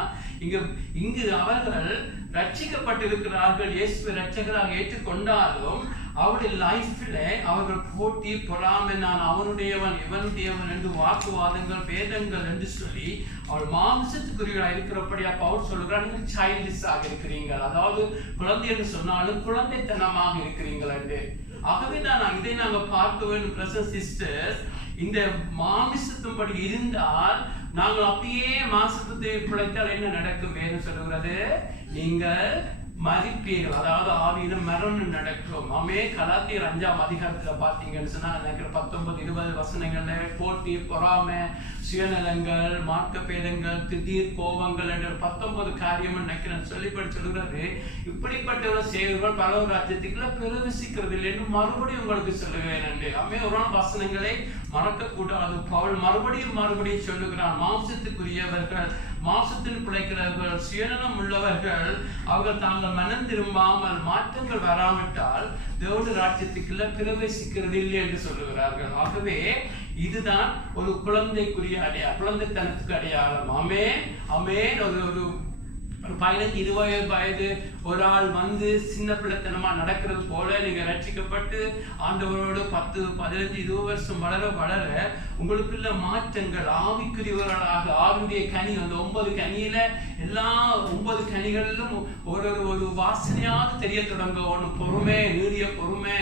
இங்கு அவர்கள் ரட்சிக்கப்பட்டிருக்கிறார்கள். இயேசுவை ரட்சகராக ஏற்றுக்கொண்டாலும் அவருடைய லைஃப்ல அவர்கள் போட்டி, பொறாமை, நான் அவனுடையவன் இவனுடையவன் என்று வாக்குவாதங்கள், பேதங்கள் என்று சொல்லி அவள் மாம்சத்துக்குரியவர்களாக இருக்கிறபடியா பவுல் சொல்லுகிறார், நீங்கள் சைல்டிஷாக இருக்கிறீர்கள். அதாவது குழந்தை என்று சொன்னாலும் குழந்தைத்தனமாக இருக்கிறீர்கள் என்று. ஆகவே தான் இதை நாங்கள் பார்க்க வேண்டும். பிரதர்ஸ் சிஸ்டர்ஸ், இந்த மாமிசத்தின்படி இருந்தால் நாங்கள் அப்படியே மாம்சத்தை பிழைத்தால் என்ன நடக்கும்? வேறு சொல்லுகிறது, நீங்கள் மதிப்பீர்கள். அதாவது ஆவியில மரணம் நடக்கும். ஆமென். கலாத்தியர் 5ஆம் அதிகாரத்துல பாத்தீங்கன்னு சொன்னா நினைக்கிற 19-20 வசனங்கள்ல போட்டி, பொறாமை, சுயநலங்கள், மார்க்க பேதங்கள், திடீர் கோபங்கள் என்ற 19 காரியம் நினைக்கிறேன் சொல்லிப்படி சொல்லுகிறது. இப்படிப்பட்ட செயல்கள் பல ராஜ்யத்துக்குள்ள பிரவேசிக்கிறது இல்லை என்று மறுபடியும் உங்களுக்கு சொல்லுகிறேன் என்று. ஆமென். ஒரு வசனங்களை மறக்க கூடாது. பவுல் மறுபடியும் சொல்லுகிறான், மாம்சத்துக்குரியவர்கள், மாம்சத்தில் பிழைக்கிறவர்கள், சுயநலம் உள்ளவர்கள், அவர்கள் தாங்கள் மனம் திரும்பாமல் மாற்றங்கள் வராவிட்டால் தேவனுடைய ராஜ்யத்துக்குள்ள பிரவேசிக்கிறது இல்லை என்று சொல்லுகிறார்கள். ஆகவே இதுதான் ஒரு குழந்தைக்குரிய குழந்தைத்தனத்துக்கு அடையாளம். ஆமென். ஒரு 15-20 வயது ஒரு ஆள் வந்து சின்ன பிள்ளைத்தனமா நடக்கிறது போல நீங்க ரட்சிக்கப்பட்டு ஆண்டவரோடு 10-15-20 வருஷம் வளர உங்களுக்குள்ள மாற்றங்கள் ஆவிக்குரியவர்களாக ஆவியுடைய கனி, அந்த 9 கனியில எல்லா 9 கனிகளிலும் ஒரு வாசனையாக தெரிய தொடங்க. ஒன்று பொறுமை, நீடிய பொறுமை,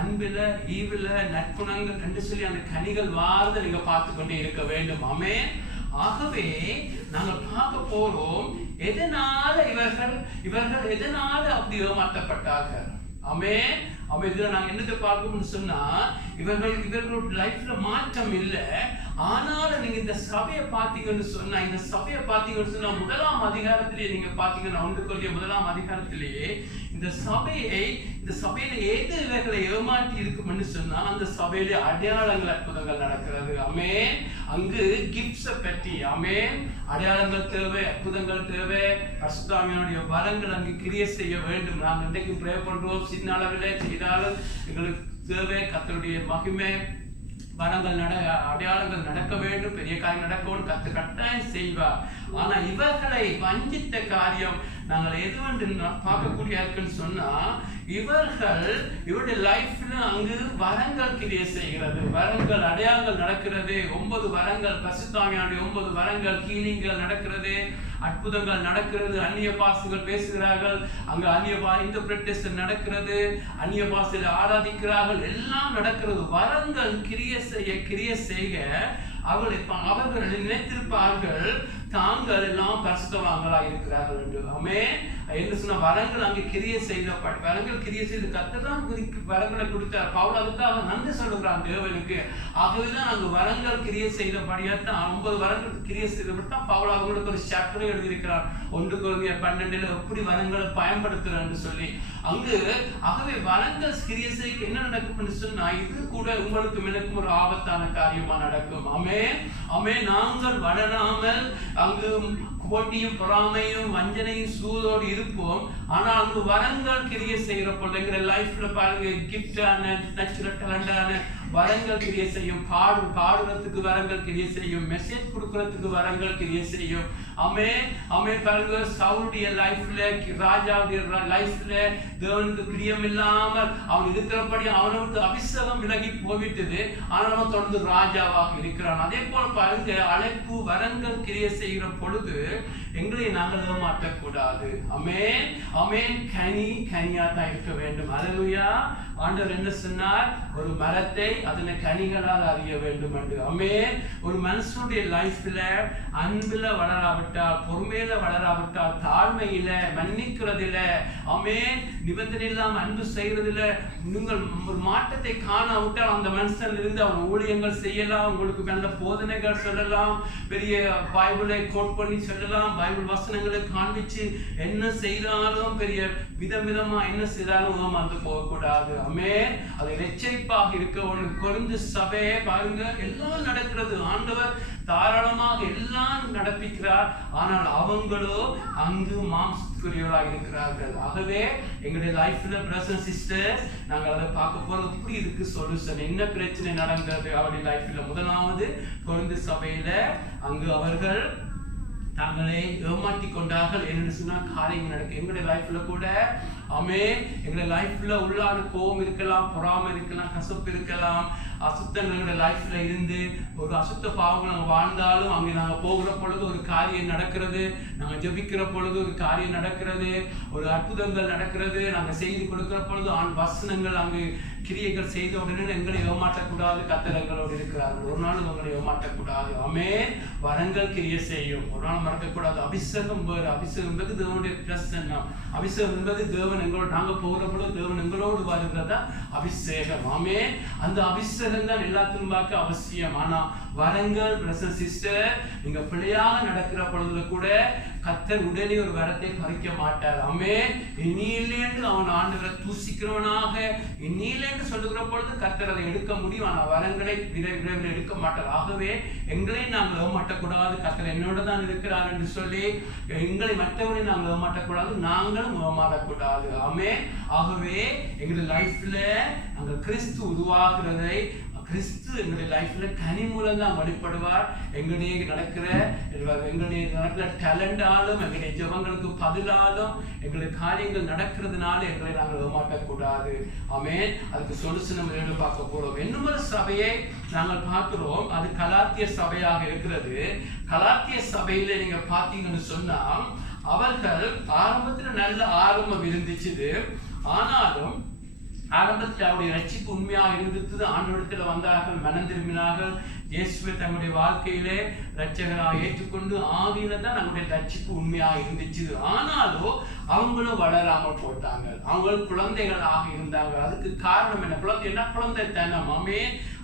அன்பில, ஈவில, நற்குணங்கள் என்று சொல்லி அந்த கனிகள் வாரத நீங்க பார்த்து கொண்டே இருக்க வேண்டும். ஆமென். ஆகவே நாங்கள் பார்க்க போறோம் எதனால இவர்கள் எதனால அப்படி ஏமாற்றப்பட்டார்கள். ஆமென். இதுல நாங்க என்னத்தை பார்க்கணும்னு சொன்னா இவர்களோட லைஃப்ல மாற்றம் இல்லை. ஆனாலும் நீங்க இந்த சபையை பார்த்தீங்கன்னு சொன்னா முதலாம் அதிகாரத்திலேயே நீங்க பாத்தீங்கன்னா 1 கொரிந்தியர் முதலாம் அதிகாரத்திலேயே இந்த சபையில ஏது இவர்களை ஏமாற்றி இருக்கும்னு சொன்னா அந்த சபையில அடையாளங்கள் அற்புதங்கள் நடக்கிறது. ஆமென். அங்கு கிஃப்ட்ஸை பற்றி ஆமென் அடையாளங்கள் தேவை, அற்புதங்கள் தேவை, பரிசுத்த ஆவியானவருடைய வரங்கள் அங்கு கிரியை செய்ய வேண்டும். நாங்கள் இன்றைக்கு ப்ரே பண்றோம், சின்ன அளவில் செய்தாலும் எங்களுக்கு தேவை. கர்த்தருடைய மகிமை வரங்கள் அடையாளங்கள் நடக்க வேண்டும், பெரிய காரியம் நடக்கும், கர்த்தர் கட்டாயம் செய்வார். ஆனா இவர்களை வஞ்சித்த காரியம் நாங்கள் எதுவென்று பார்க்கக்கூடிய இருக்குன்னு சொன்னா இவருடைய லைஃப்ல அங்கு வரங்கள் கிரியை செய்கிறது, வரங்கள் அடையாளங்கள் நடக்கிறது. 9 வரங்கள் பரிசுத்த ஆவியானவருடைய 9 வரங்கள் ஹீலிங்கள் நடக்கிறது, அற்புதங்கள் நடக்கிறது, அந்நிய பாஷைகள் பேசுகிறார்கள், அங்கு அந்நிய இன்டர்பிரேஷன் நடக்கிறது, அந்நிய பாஷையில் ஆராதிக்கிறார்கள், எல்லாம் நடக்கிறது. வரங்கள் கிரியை செய்ய அவர்கள் நினைத்திருப்பார்கள் தாங்கள் எல்லாம் பரிசுத்தவான்களா இருக்கிறார்கள் என்று. ஆமென். என்ன சொன்ன வரங்கள் அங்கு கிரியை செய்து கர்த்தர் தான் வரங்களை கொடுத்தார். பவுல் அதுக்காக நன்றி சொல்லுகிறான் தேவனுக்கு. ஆகவேதான் அங்கு வரங்கள் கிரியை செய்தபடியாத்தான் 9 வரங்கள் கிரியை செய்தபடித்தான் பவுல் அவர்களுக்கு ஒரு சாப்டரை எழுதியிருக்கிறார் 1 கொரிந்தியர் 12 எப்படி வரங்களை பயன்படுத்துறான்னு சொல்லி. அங்கு ஆகவே வரங்கள் கிரியை செய்ய என்ன நடக்கும் சொன்னா இது கூட உங்களுக்கும் எனக்கும் ஒரு ஆபத்தான காரியமா நடக்கும். ஆமென். நாங்கள் வளராமல் அங்கு போட்டியும் பொறாமையும் வஞ்சனையும் சூதோடு இருப்போம். ஆனா அங்கு வரங்கள் கிரியை செய்கிற பொழுது எங்கிற லைஃப்ல பாருங்க கிஃப்டான நேச்சுரல் டேலண்டான வரங்கள் கிரியை செய்யும், பாடுறதுக்கு வரங்கள் கிரியை செய்யும், மெசேஜ் கொடுக்கறதுக்கு வரங்கள் கிரியை செய்யும். ஆமென். பாருங்க சவுலுடைய லைஃப்ல ராஜாவுடைய லைஃப்ல தேவனுக்கு பிரியம் இல்லாமல் அவன் இருக்கிறபடி அவனுக்கு அபிஷேகம் விலகி போய்விட்டது. ஆனால் அவன் தொடர்ந்து ராஜாவாக இருக்கிறான். அதே போல பாருங்க அழைப்பு வரங்கள் கிரியை செய்கிற பொழுது எங்களை நாங்கள் ஏமாற்றக்கூடாது. ஆமென். கனியா தான் இருக்க வேண்டும். அல்லேலூயா. ஆண்டவர் என்ன சொன்னார்? ஒரு மரத்தை அதனை கனிகளால் அறிய வேண்டும் என்று. ஆமென். ஒரு மனுஷனுடைய லைஃப்ல அன்புல வளராவிட்டால், பொறுமையில வளராவிட்டால், தாழ்மையில, மன்னிக்கிறதில, ஆமென், நிபந்தனை இல்லாம அன்பு செய்யறதில்ல, நீங்கள் ஒரு மாற்றத்தை காணாவிட்டால் அந்த மனுஷன் இருந்து அவன் ஊழியங்கள் செய்யலாம், உங்களுக்கு நல்ல போதனைகள் சொல்லலாம், பெரிய பைபிளை கோட் பண்ணி சொல்லலாம், பைபிள் வசனங்களை காண்பிச்சு என்ன செய்தாலும் பெரிய விதமா என்ன செய்தாலும் ஏமாந்து போகக்கூடாது. ஆமென். அது எச்சரிப்பாக இருக்க ஒன்று. கொரிந்து சபையை பாருங்க எல்லாம் நடக்கிறது. ஆண்டவர் தாராளமாக எல்லாம் நடப்பிக்கிறார். ஆனால் அவங்களோ அங்கு மாம்சத்துக்குரியவராக இருக்கிறார்கள். ஆகவே எங்களுடைய லைஃப்ல பிரதர்ஸ் சிஸ்டர்ஸ் நாங்கள் அதை பார்க்க போறது எப்படி இருக்கு சொல்யூஷன், என்ன பிரச்சனை நடந்தது அவருடைய லைஃப்ல. முதலாவது கொரிந்து சபையில அங்கு அவர்கள் தாங்களே ஏமாற்றி கொண்டார்கள். என்னன்னு சொன்னா காரியங்கள் நடக்கும் எங்களுடைய லைஃப்ல கூட. ஆமென். எங்களுடைய லைஃப்ல உள்ளான கோபம் இருக்கலாம், பொறாமை இருக்கலாம், கசப்பு இருக்கலாம், அசுத்தங்களுடைய லைஃப்ல இருந்து ஒரு அசுத்த பாவங்கள் நாங்கள் வாழ்ந்தாலும் அங்கே நாங்கள் போகிற பொழுது ஒரு காரியம் நடக்கிறது, நாங்கள் ஜெபிக்கிற பொழுது ஒரு காரியம் நடக்கிறது, ஒரு அற்புதங்கள் நடக்கிறது, நாங்கள் செய்து கொடுக்கிற பொழுது வசனங்கள் அங்கு கிரியைகள் செய்த உடனே எங்களை ஏமாற்றக்கூடாது. கர்த்தர்களோடு இருக்கிறார்கள். ஒரு நாள் உங்களை ஏமாற்றக்கூடாது. ஆமென். வரங்கள் கிரியை செய்யும். ஒரு நாள் மறக்கக்கூடாது. அபிஷேகம் வேறு. அபிஷேகம் என்பது தேவனுடைய பிரசன்னம். அபிஷேகம் என்பது தேவன் எங்களோடு நாங்கள் போகிற பொழுது தேவன் எங்களோடு வருகிறதா அபிஷேகம். ஆமென். அந்த அபிஷேகம் தான் எல்லாத்திலும் பார்க்க அவசியம். ஆனா வரங்கள் பிரதர் சிஸ்டர் நீங்க பிள்ளையாக நடக்கிற பொழுதுல கூட கர்த்தர் உடனே ஒரு வரத்தை பறிக்க மாட்டார். ஆமென். இனியிலேந்து அவன் ஆண்டவரை தூசிக்கிறவனாக இனியிலேந்து சொல்லுகிற பொழுது கர்த்தர் அதை எடுக்க முடியும். ஆனால் வரங்களை விரைவில் எடுக்க மாட்டார். ஆகவே எங்களை நாங்கள் ஏமாற்றக்கூடாது. கர்த்தர் என்னோட தான் இருக்கிறார் என்று சொல்லி எங்களை மற்றவரை நாங்கள் ஏமாற்றக்கூடாது, நாங்களும் ஏமாறக்கூடாது. ஆமென். ஆகவே எங்களுடைய லைஃப்ல நாங்கள் கிறிஸ்து உருவாகிறதை கிறிஸ்து எங்களுடைய லைஃப்ல கனி மூலம் தான் வெளிப்படுவார். எங்களுடைய நடக்கிற டேலண்டாலும் எங்களுடைய ஜெபங்களுக்கு பதிலாலும் எங்களுடைய காரியங்கள் நடக்கிறதுனால எங்களை நாங்கள் ஏமாற்றக்கூடாது. ஆமென். அதுக்கு சொல்யூஷன் நம்ம பார்க்க போறோம். இன்னொரு சபையை நாங்கள் பார்க்கிறோம். அது கலாத்திய சபையாக இருக்கிறது. கலாத்திய சபையில நீங்க பார்த்தீங்கன்னு சொன்னா அவர்கள் ஆரம்பத்துல நல்ல ஆரம்பம் இருந்துச்சு. ஆனாலும் ஆரம்பத்தில் அவருடைய ரட்சிப்பு உண்மையாக இருந்தது. ஆண்டவரிடத்தில் வந்தார்கள், மனம் திரும்பினார்கள், இயேசுவை தங்களுடைய வாழ்க்கையிலே ரட்சகராக ஏற்றுக்கொண்டு ஆவியில தான் நம்முடைய ரட்சிப்பு உண்மையாக இருந்துச்சு. ஆனாலும் அவங்களும் வளராமல் போட்டாங்க, அவங்களும் குழந்தைகளாக இருந்தாங்க. அதுக்கு காரணம் என்ன? குழந்தைத்தனம்.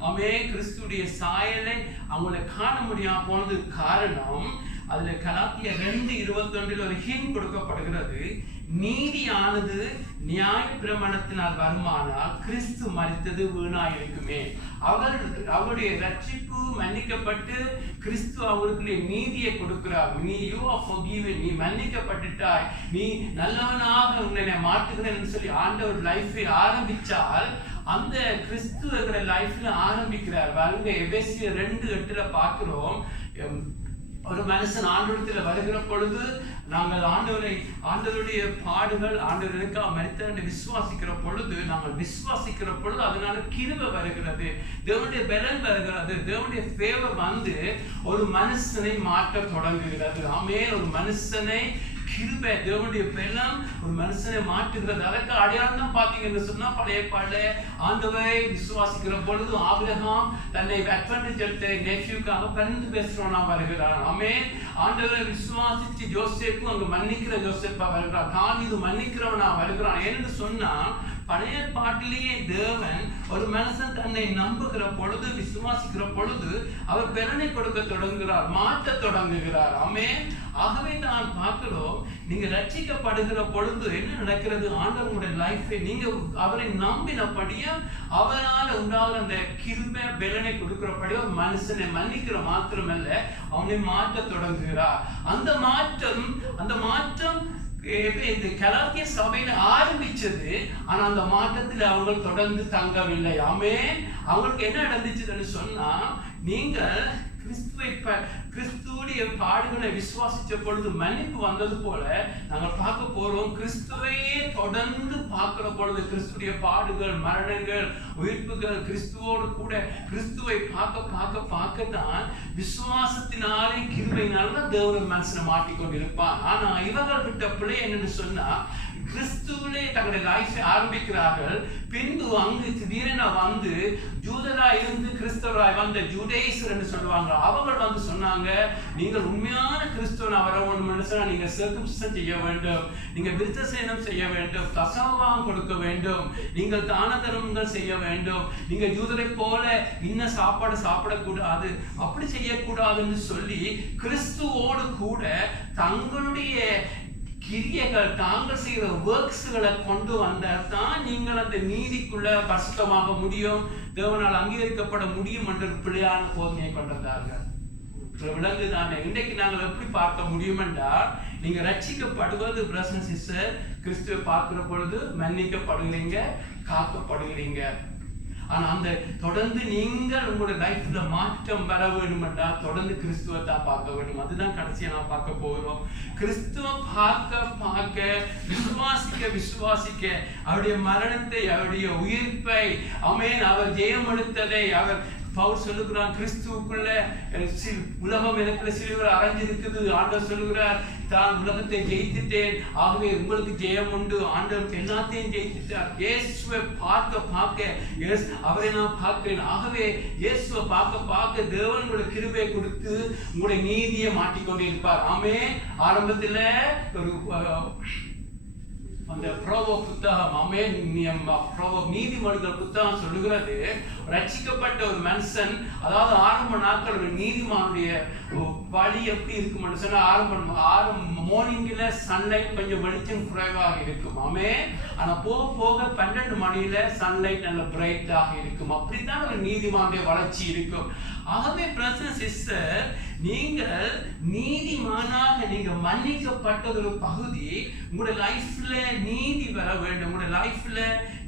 அமே கிறிஸ்துடைய சாயலை அவங்களை காண முடியாம போனது காரணம். அதுல கலாத்தியர் 2:21 ஒரு ஹிண்ட் கொடுக்கப்படுகிறது. நீதியானது நியாயப்பிரமாணத்தினால் வருமானால் கிறிஸ்து மரித்தது வீணாயிருக்குமே. அவருடைய ரட்சிப்பு மன்னிக்கப்பட்டு கிறிஸ்து அவர்களுக்கு நீதியை கொடுக்கிறார். நீ மன்னிக்கப்பட்டுட்டாய், நீ நல்லவனாக உன்னை மாற்றுகிறேன்னு சொல்லி ஆண்டவர் லைஃபை ஆரம்பிச்சால் அந்த கிறிஸ்துவ லைஃப்ல ஆரம்பிக்கிறார். பாருங்க, எபேசியர் 2:8 பார்க்கிறோம். ஒரு மனுஷன் ஆண்டவரத்தில் வருகிற பொழுது நாங்கள் ஆண்டவருடைய பாடுகள், ஆண்டவருக்காக மரித்தார் விசுவாசிக்கிற பொழுது, அதனால கிருபை வருகிறது, தேவனுடைய பலன் வருகிறது, தேவனுடைய ஃபேவர் வந்து ஒரு மனுஷனை மாற்ற தொடங்குகிறது. ஒரு மனுஷனை கிருபை, தேவனுடைய பலன் ஒரு மனுஷனை மாற்றுகிறது. அதற்கு அடையாளம் தான் பாத்தீங்கன்னு சொன்னா, பழைய பாடல ஆண்டவரை விசுவாசிக்கிற பொழுது ஆபிரகாம் தன்னை அட்வான்டேஜ் எடுத்த நெஃப்யூக்காக பரிந்து பேசுறவனா வருகிறான். ஆண்டவரை விசுவாசிச்சு ஜோசேப்பும் அங்க மன்னிக்கிற ஜோசேப்பா வருகிறான். தாவீது மன்னிக்கிறவனா வருகிறான். என்று சொன்னா பழைய பாட்டிலேயே தேவன் ஒரு மனுஷன் தன்னை நம்புகிற பொழுது, விசுவாசிக்கிற பொழுது அவர் பலனை கொடுக்க தொடங்குகிறார், மாற்ற தொடங்குகிறார். ஆகவே தான் பார்க்கிறோம், நீங்க ரட்சிக்கப்படுகிற பொழுது என்ன நடக்கிறது? ஆண்டவருடைய லைஃபை நீங்க அவரை நம்பினபடியா அவரால் உண்டாகிற அந்த கிருபை பலனை கொடுக்கிறபடியா ஒரு மனுஷனை மன்னிக்கிற மாத்திரமல்ல, அவனை மாற்ற தொடங்குகிறார். அந்த மாற்றம் இந்த கலாத்திய சபையில ஆரம்பிச்சது. ஆனா அந்த மாற்றத்தில் அவங்க தொடர்ந்து தங்கவில்லை. அவங்களுக்கு என்ன நடந்துச்சுன்னு சொன்னா, நீங்கள் கிறிஸ்துவுடைய பாடுகளை விசுவாசிச்ச பொழுது மன்னிப்பு வந்தது போல நாங்கள் பார்க்க போறோம். கிறிஸ்துவையே தொடர்ந்து பார்க்கிற பொழுது கிறிஸ்துடைய பாடுகள், மரணங்கள், உயிர்ப்புகள், கிறிஸ்துவோடு கூட கிறிஸ்துவை பார்க்க தான் விசுவாசத்தினாலே கிருபையினால தேவன் மனசுல மாட்டிக்கொண்டிருப்பான். ஆனா இவர்கள் கிட்ட பிள்ளை என்னன்னு சொன்னா, கிறிஸ்துவிலே தங்களுடைய லைஃபை ஆரம்பிக்கிறார்கள். பின்பு அங்கு திடீரென வந்து ஜூதரா இருந்து கிறிஸ்தவராய் வந்த ஜூடேசர் என்று சொல்லுவாங்க. அவர்கள் வந்து சொன்னாங்க, நீங்கள் உண்மையான கிறிஸ்துவனா வர வேண்டும் சொன்னா நீங்க சர்க்கம்சிஷன் செய்ய வேண்டும், நீங்க விருத்தசேனம் செய்ய வேண்டும், தசமபாகம் கொடுக்க வேண்டும், நீங்கள் தான தர்மங்கள் செய்ய வேண்டும், நீங்க ஜூதரை போல இன்ன சாப்பாடு சாப்பிடக்கூடாது, அப்படி செய்யக்கூடாதுன்னு சொல்லி கிறிஸ்துவோடு கூட தங்களுடைய கிரியைகள், தாங்கள் செய்கிற ஒர்க்ஸ்களை கொண்டு வந்தால்தான் நீங்கள் அந்த நீதிக்குள்ள பரிசுத்தமாக முடியும், தேவனால் அங்கீகரிக்கப்பட முடியும் என்ற பிள்ளையான போதனையை கொண்டிருந்தார்கள். விலங்குதானே இன்றைக்கு நாங்கள் எப்படி பார்க்க முடியும் என்றால், நீங்க ரட்சிக்கப்படுவது பிரதர்ஸ் அண்ட் சிஸ்டர், கிறிஸ்துவை பார்க்கிற பொழுது மன்னிக்கப்படுகிறீங்க, காக்கப்படுகிறீங்க. ஆனா அந்த தொடர்ந்து நீங்கள் உங்களுடைய லைஃப்ல மாற்றம் வர வேண்டும் என்றால் தொடர்ந்து கிறிஸ்துவ தான் பார்க்க வேண்டும். அதுதான் கடைசியா நான் பார்க்க போகிறோம். கிறிஸ்துவ பார்க்க விசுவாசிக்க அவருடைய மரணத்தை, அவருடைய உயிர்ப்பை, அவர் ஜெயம் எடுத்ததை அவர் பவுல் சொல்லுகிறான், கிறிஸ்துவுக்குள்ள உலகம் எனக்குள்ள சிலுவையில் அறைஞ்சிருக்குது. ஆண்டவர் சொல்லுகிறார், தான் உலகத்தை ஜெயித்துட்டேன், ஆகவே உங்களுக்கு ஜெயம் உண்டு. ஆண்டவர் எல்லாத்தையும் ஜெயித்துட்டார். இயேசுவை பார்க்க அவரை நான் பார்க்கிறேன். ஆகவே இயேசுவை பார்க்க தேவன் உங்களுடைய கிருபையை கொடுத்து உங்களுடைய நீதியை மாட்டிக்கொண்டே இருப்பார். ஆரம்பத்தில் ஒரு அந்த புத்தகம், நீதிமொழிகள் புத்தகம் சொல்லுகிறது, ரட்சிக்கப்பட்ட ஒரு மனுஷன், அதாவது ஆரம்ப நாட்கள் ஒரு நீதிமானுடைய வழி எப்படி இருக்கும்னு சொன்னா, மார்னிங்ல சன்லைட் கொஞ்சம் வெளிச்சம் குறைவாக இருக்கும். ஆனா போக 12 மணியில சன்லைட் நல்ல பிரைட்டாக இருக்கும். அப்படித்தான் ஒரு நீதிமானுடைய வளர்ச்சி இருக்கும். ஆகவே பிரதர்ஸ் சிஸ்டர், நீங்கள் நீதிமானாக நீங்க மன்னிக்கப்பட்டது ஒரு பகுதி. உங்களுடைய லைஃப்ல நீதி வர வேண்டும். உங்களுடைய லைஃப்ல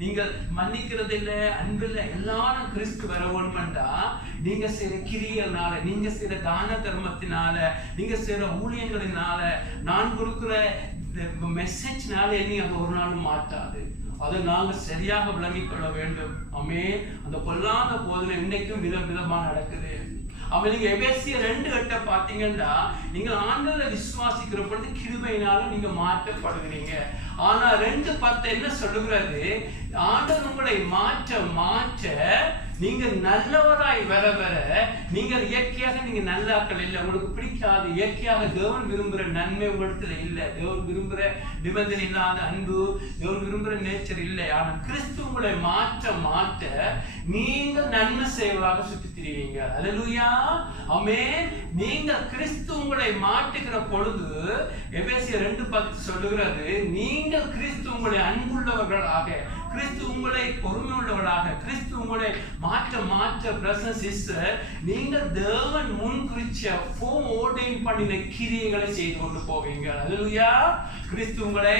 நீங்கள் மன்னிக்கிறது இல்லை, அன்பில் எல்லாரும் கிறிஸ்து வர வேண்டும்டா, நீங்க செய்யற கிரியனால, நீங்க செய்யற தான தர்மத்தினால, நீங்க செய்யற ஊழியங்களினால, நான் கொடுக்கிற மெசேஜ்னால நீ அது ஒரு நாளும் மாற்றாது. அதை நாங்கள் சரியாக விளங்கிக் கொள்ள வேண்டும். அந்த பொல்லாத போதனை இன்றைக்கும் விதமா நடக்குது. அப்ப நீங்க எபேசியர் 2:8 பாத்தீங்கன்னா, நீங்க ஆண்டவரை விசுவாசிக்கிற பொழுது கிருபையினால நீங்க மாற்றப்படுகிறீங்க. ஆனா 2:10 என்ன சொல்லுகிறது? ஆண்டவர் உங்களை மாற்ற நீங்க நல்லவராய் வர நீங்கள் இயற்கையாக நீங்க நல்லாக்கள் இல்லை, உங்களுக்கு பிடிக்காது. இயற்கையாக தேவன் விரும்புகிற நன்மை உங்களிடத்துல இல்லை, தேவன் விரும்புகிற நிபந்தனை இல்லாத அன்பு, தேவன் விரும்புகிற நேச்சர் இல்லை. ஆனா கிறிஸ்து உங்களை மாற்ற நீங்க நன்மை செய்வதாக சுற்றி திரிவீங்க. அல்லேலூயா, ஆமென். நீங்க கிறிஸ்து உங்களை மாற்றுகிற பொழுது எபேசியர் 2:10 சொல்லுகிறது, நீங்கள் கிறிஸ்து உங்களை அன்புள்ளவர்களாக, கிறிஸ்து உங்களை பொறுமை உள்ளவர்களாக, கிறிஸ்து உங்களை மாற்ற பிரசன்ஸ் சிஸ்டர், நீங்கள் தேவன் முன் குறிச்ச ஆர்டைன் பண்ணின கிரியைகளை செய்து கொண்டு போவீங்க. அல்லேலூயா. கிறிஸ்து உங்களை,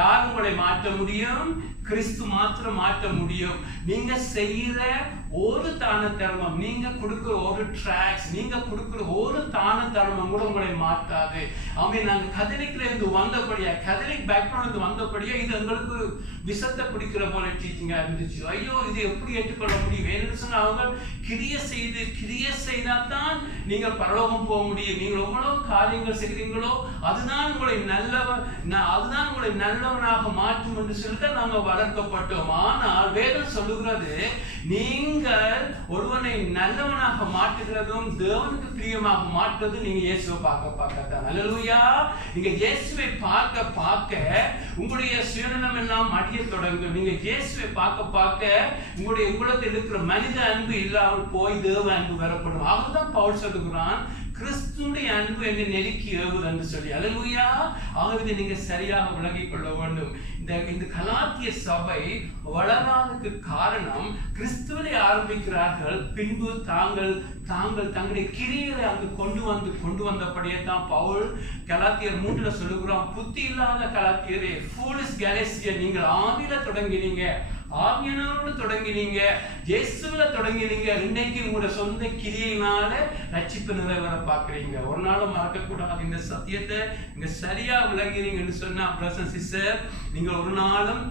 யார் உங்களை மாற்ற முடியும்? கிறிஸ்து மாத்திரம் மாற்ற முடியும். நீங்க செய்யற ஒரு தான தர்மம், நீங்க கொடுக்கிற ஒரு ட்ராக்ஸ், நீங்க கொடுக்கிற ஒரு தான தர்மம் கூட உங்களை மாற்றாது. ஆமென். நாங்க கதலிக்ல இருந்து வந்தபடியா, கதலிக் பேக்ரவுண்ட் இருந்து வந்தபடியா இது எங்களுக்கு விஷத்தை பிடிக்கிற போல டீச்சிங்கா இருந்துச்சு. ஐயோ, இது எப்படி ஏற்றுக்கொள்ள முடியும்? ஏன்னு சொன்னா அவங்க கிரியை செய்தாதான் நீங்க பரலோகம் போக முடியும். நீங்கள் எவ்வளவு காரியங்கள் செய்கிறீங்களோ அதுதான் உங்களை நல்லவனாக மாற்றும் என்று சொல்லிட்டு நாங்க வளர்க்கப்பட்டோம். ஆனால் வேதம் சொல்லுகிறது, நீங்கள் ஒருவனை நல்லவனாக மாற்றுகிறதும் தேவனுக்கு பிரியமாக மாற்றுவதும் நீங்க இயேசுவை பார்க்கத்தான். அல்லேலூயா. நீங்க இயேசுவை பார்க்க உங்களுடைய சுயநலம் எல்லாம் அடிய தொடங்கும். நீங்க இயேசுவை பார்க்க உங்களுடைய உள்ளத்தில் இருக்கிற மனித அன்பு இல்லாமல் போய் தேவ அன்பு வரப்படும். அதுதான் பவுல் சொல்லுகிறான், கிறிஸ்துடைய அன்பு என்னை நெருக்கி ஏவுது என்று சொல்லி. அல்லேலூயா. ஆகவே நீங்க சரியாக விளங்கிக் கொள்ள வேண்டும். இந்த கலாத்திய சபை வளராதற்கு காரணம், கிறிஸ்துவை ஆரம்பிக்கிறார்கள், பின்பு தாங்கள் தங்களுடைய கிரியைகளை அங்கு கொண்டு வந்தபடியே தான் பவுல் கலாத்தியர் 3 சொல்லுகிறான், புத்தி இல்லாத கலாத்தியரே, ஃபூலிஷ் கலேசியா, நீங்கள் ஆவியில தொடங்கினீங்க, ஆவியானவரோடு தொடங்கினீங்க, இயேசுவில தொடங்கினீங்க, இன்னைக்கு உங்களோட சொந்த கிரியையினால ரட்சிப்பு நிறைவேற பார்க்கிறீங்க. ஒரு நாளும் மறக்கக்கூடாது இந்த சத்தியத்தை. நீங்க சரியா விளங்கினீங்கன்னு சொன்னா பிரதர் சிஸ்டர், நீங்க ஒரு நாளும்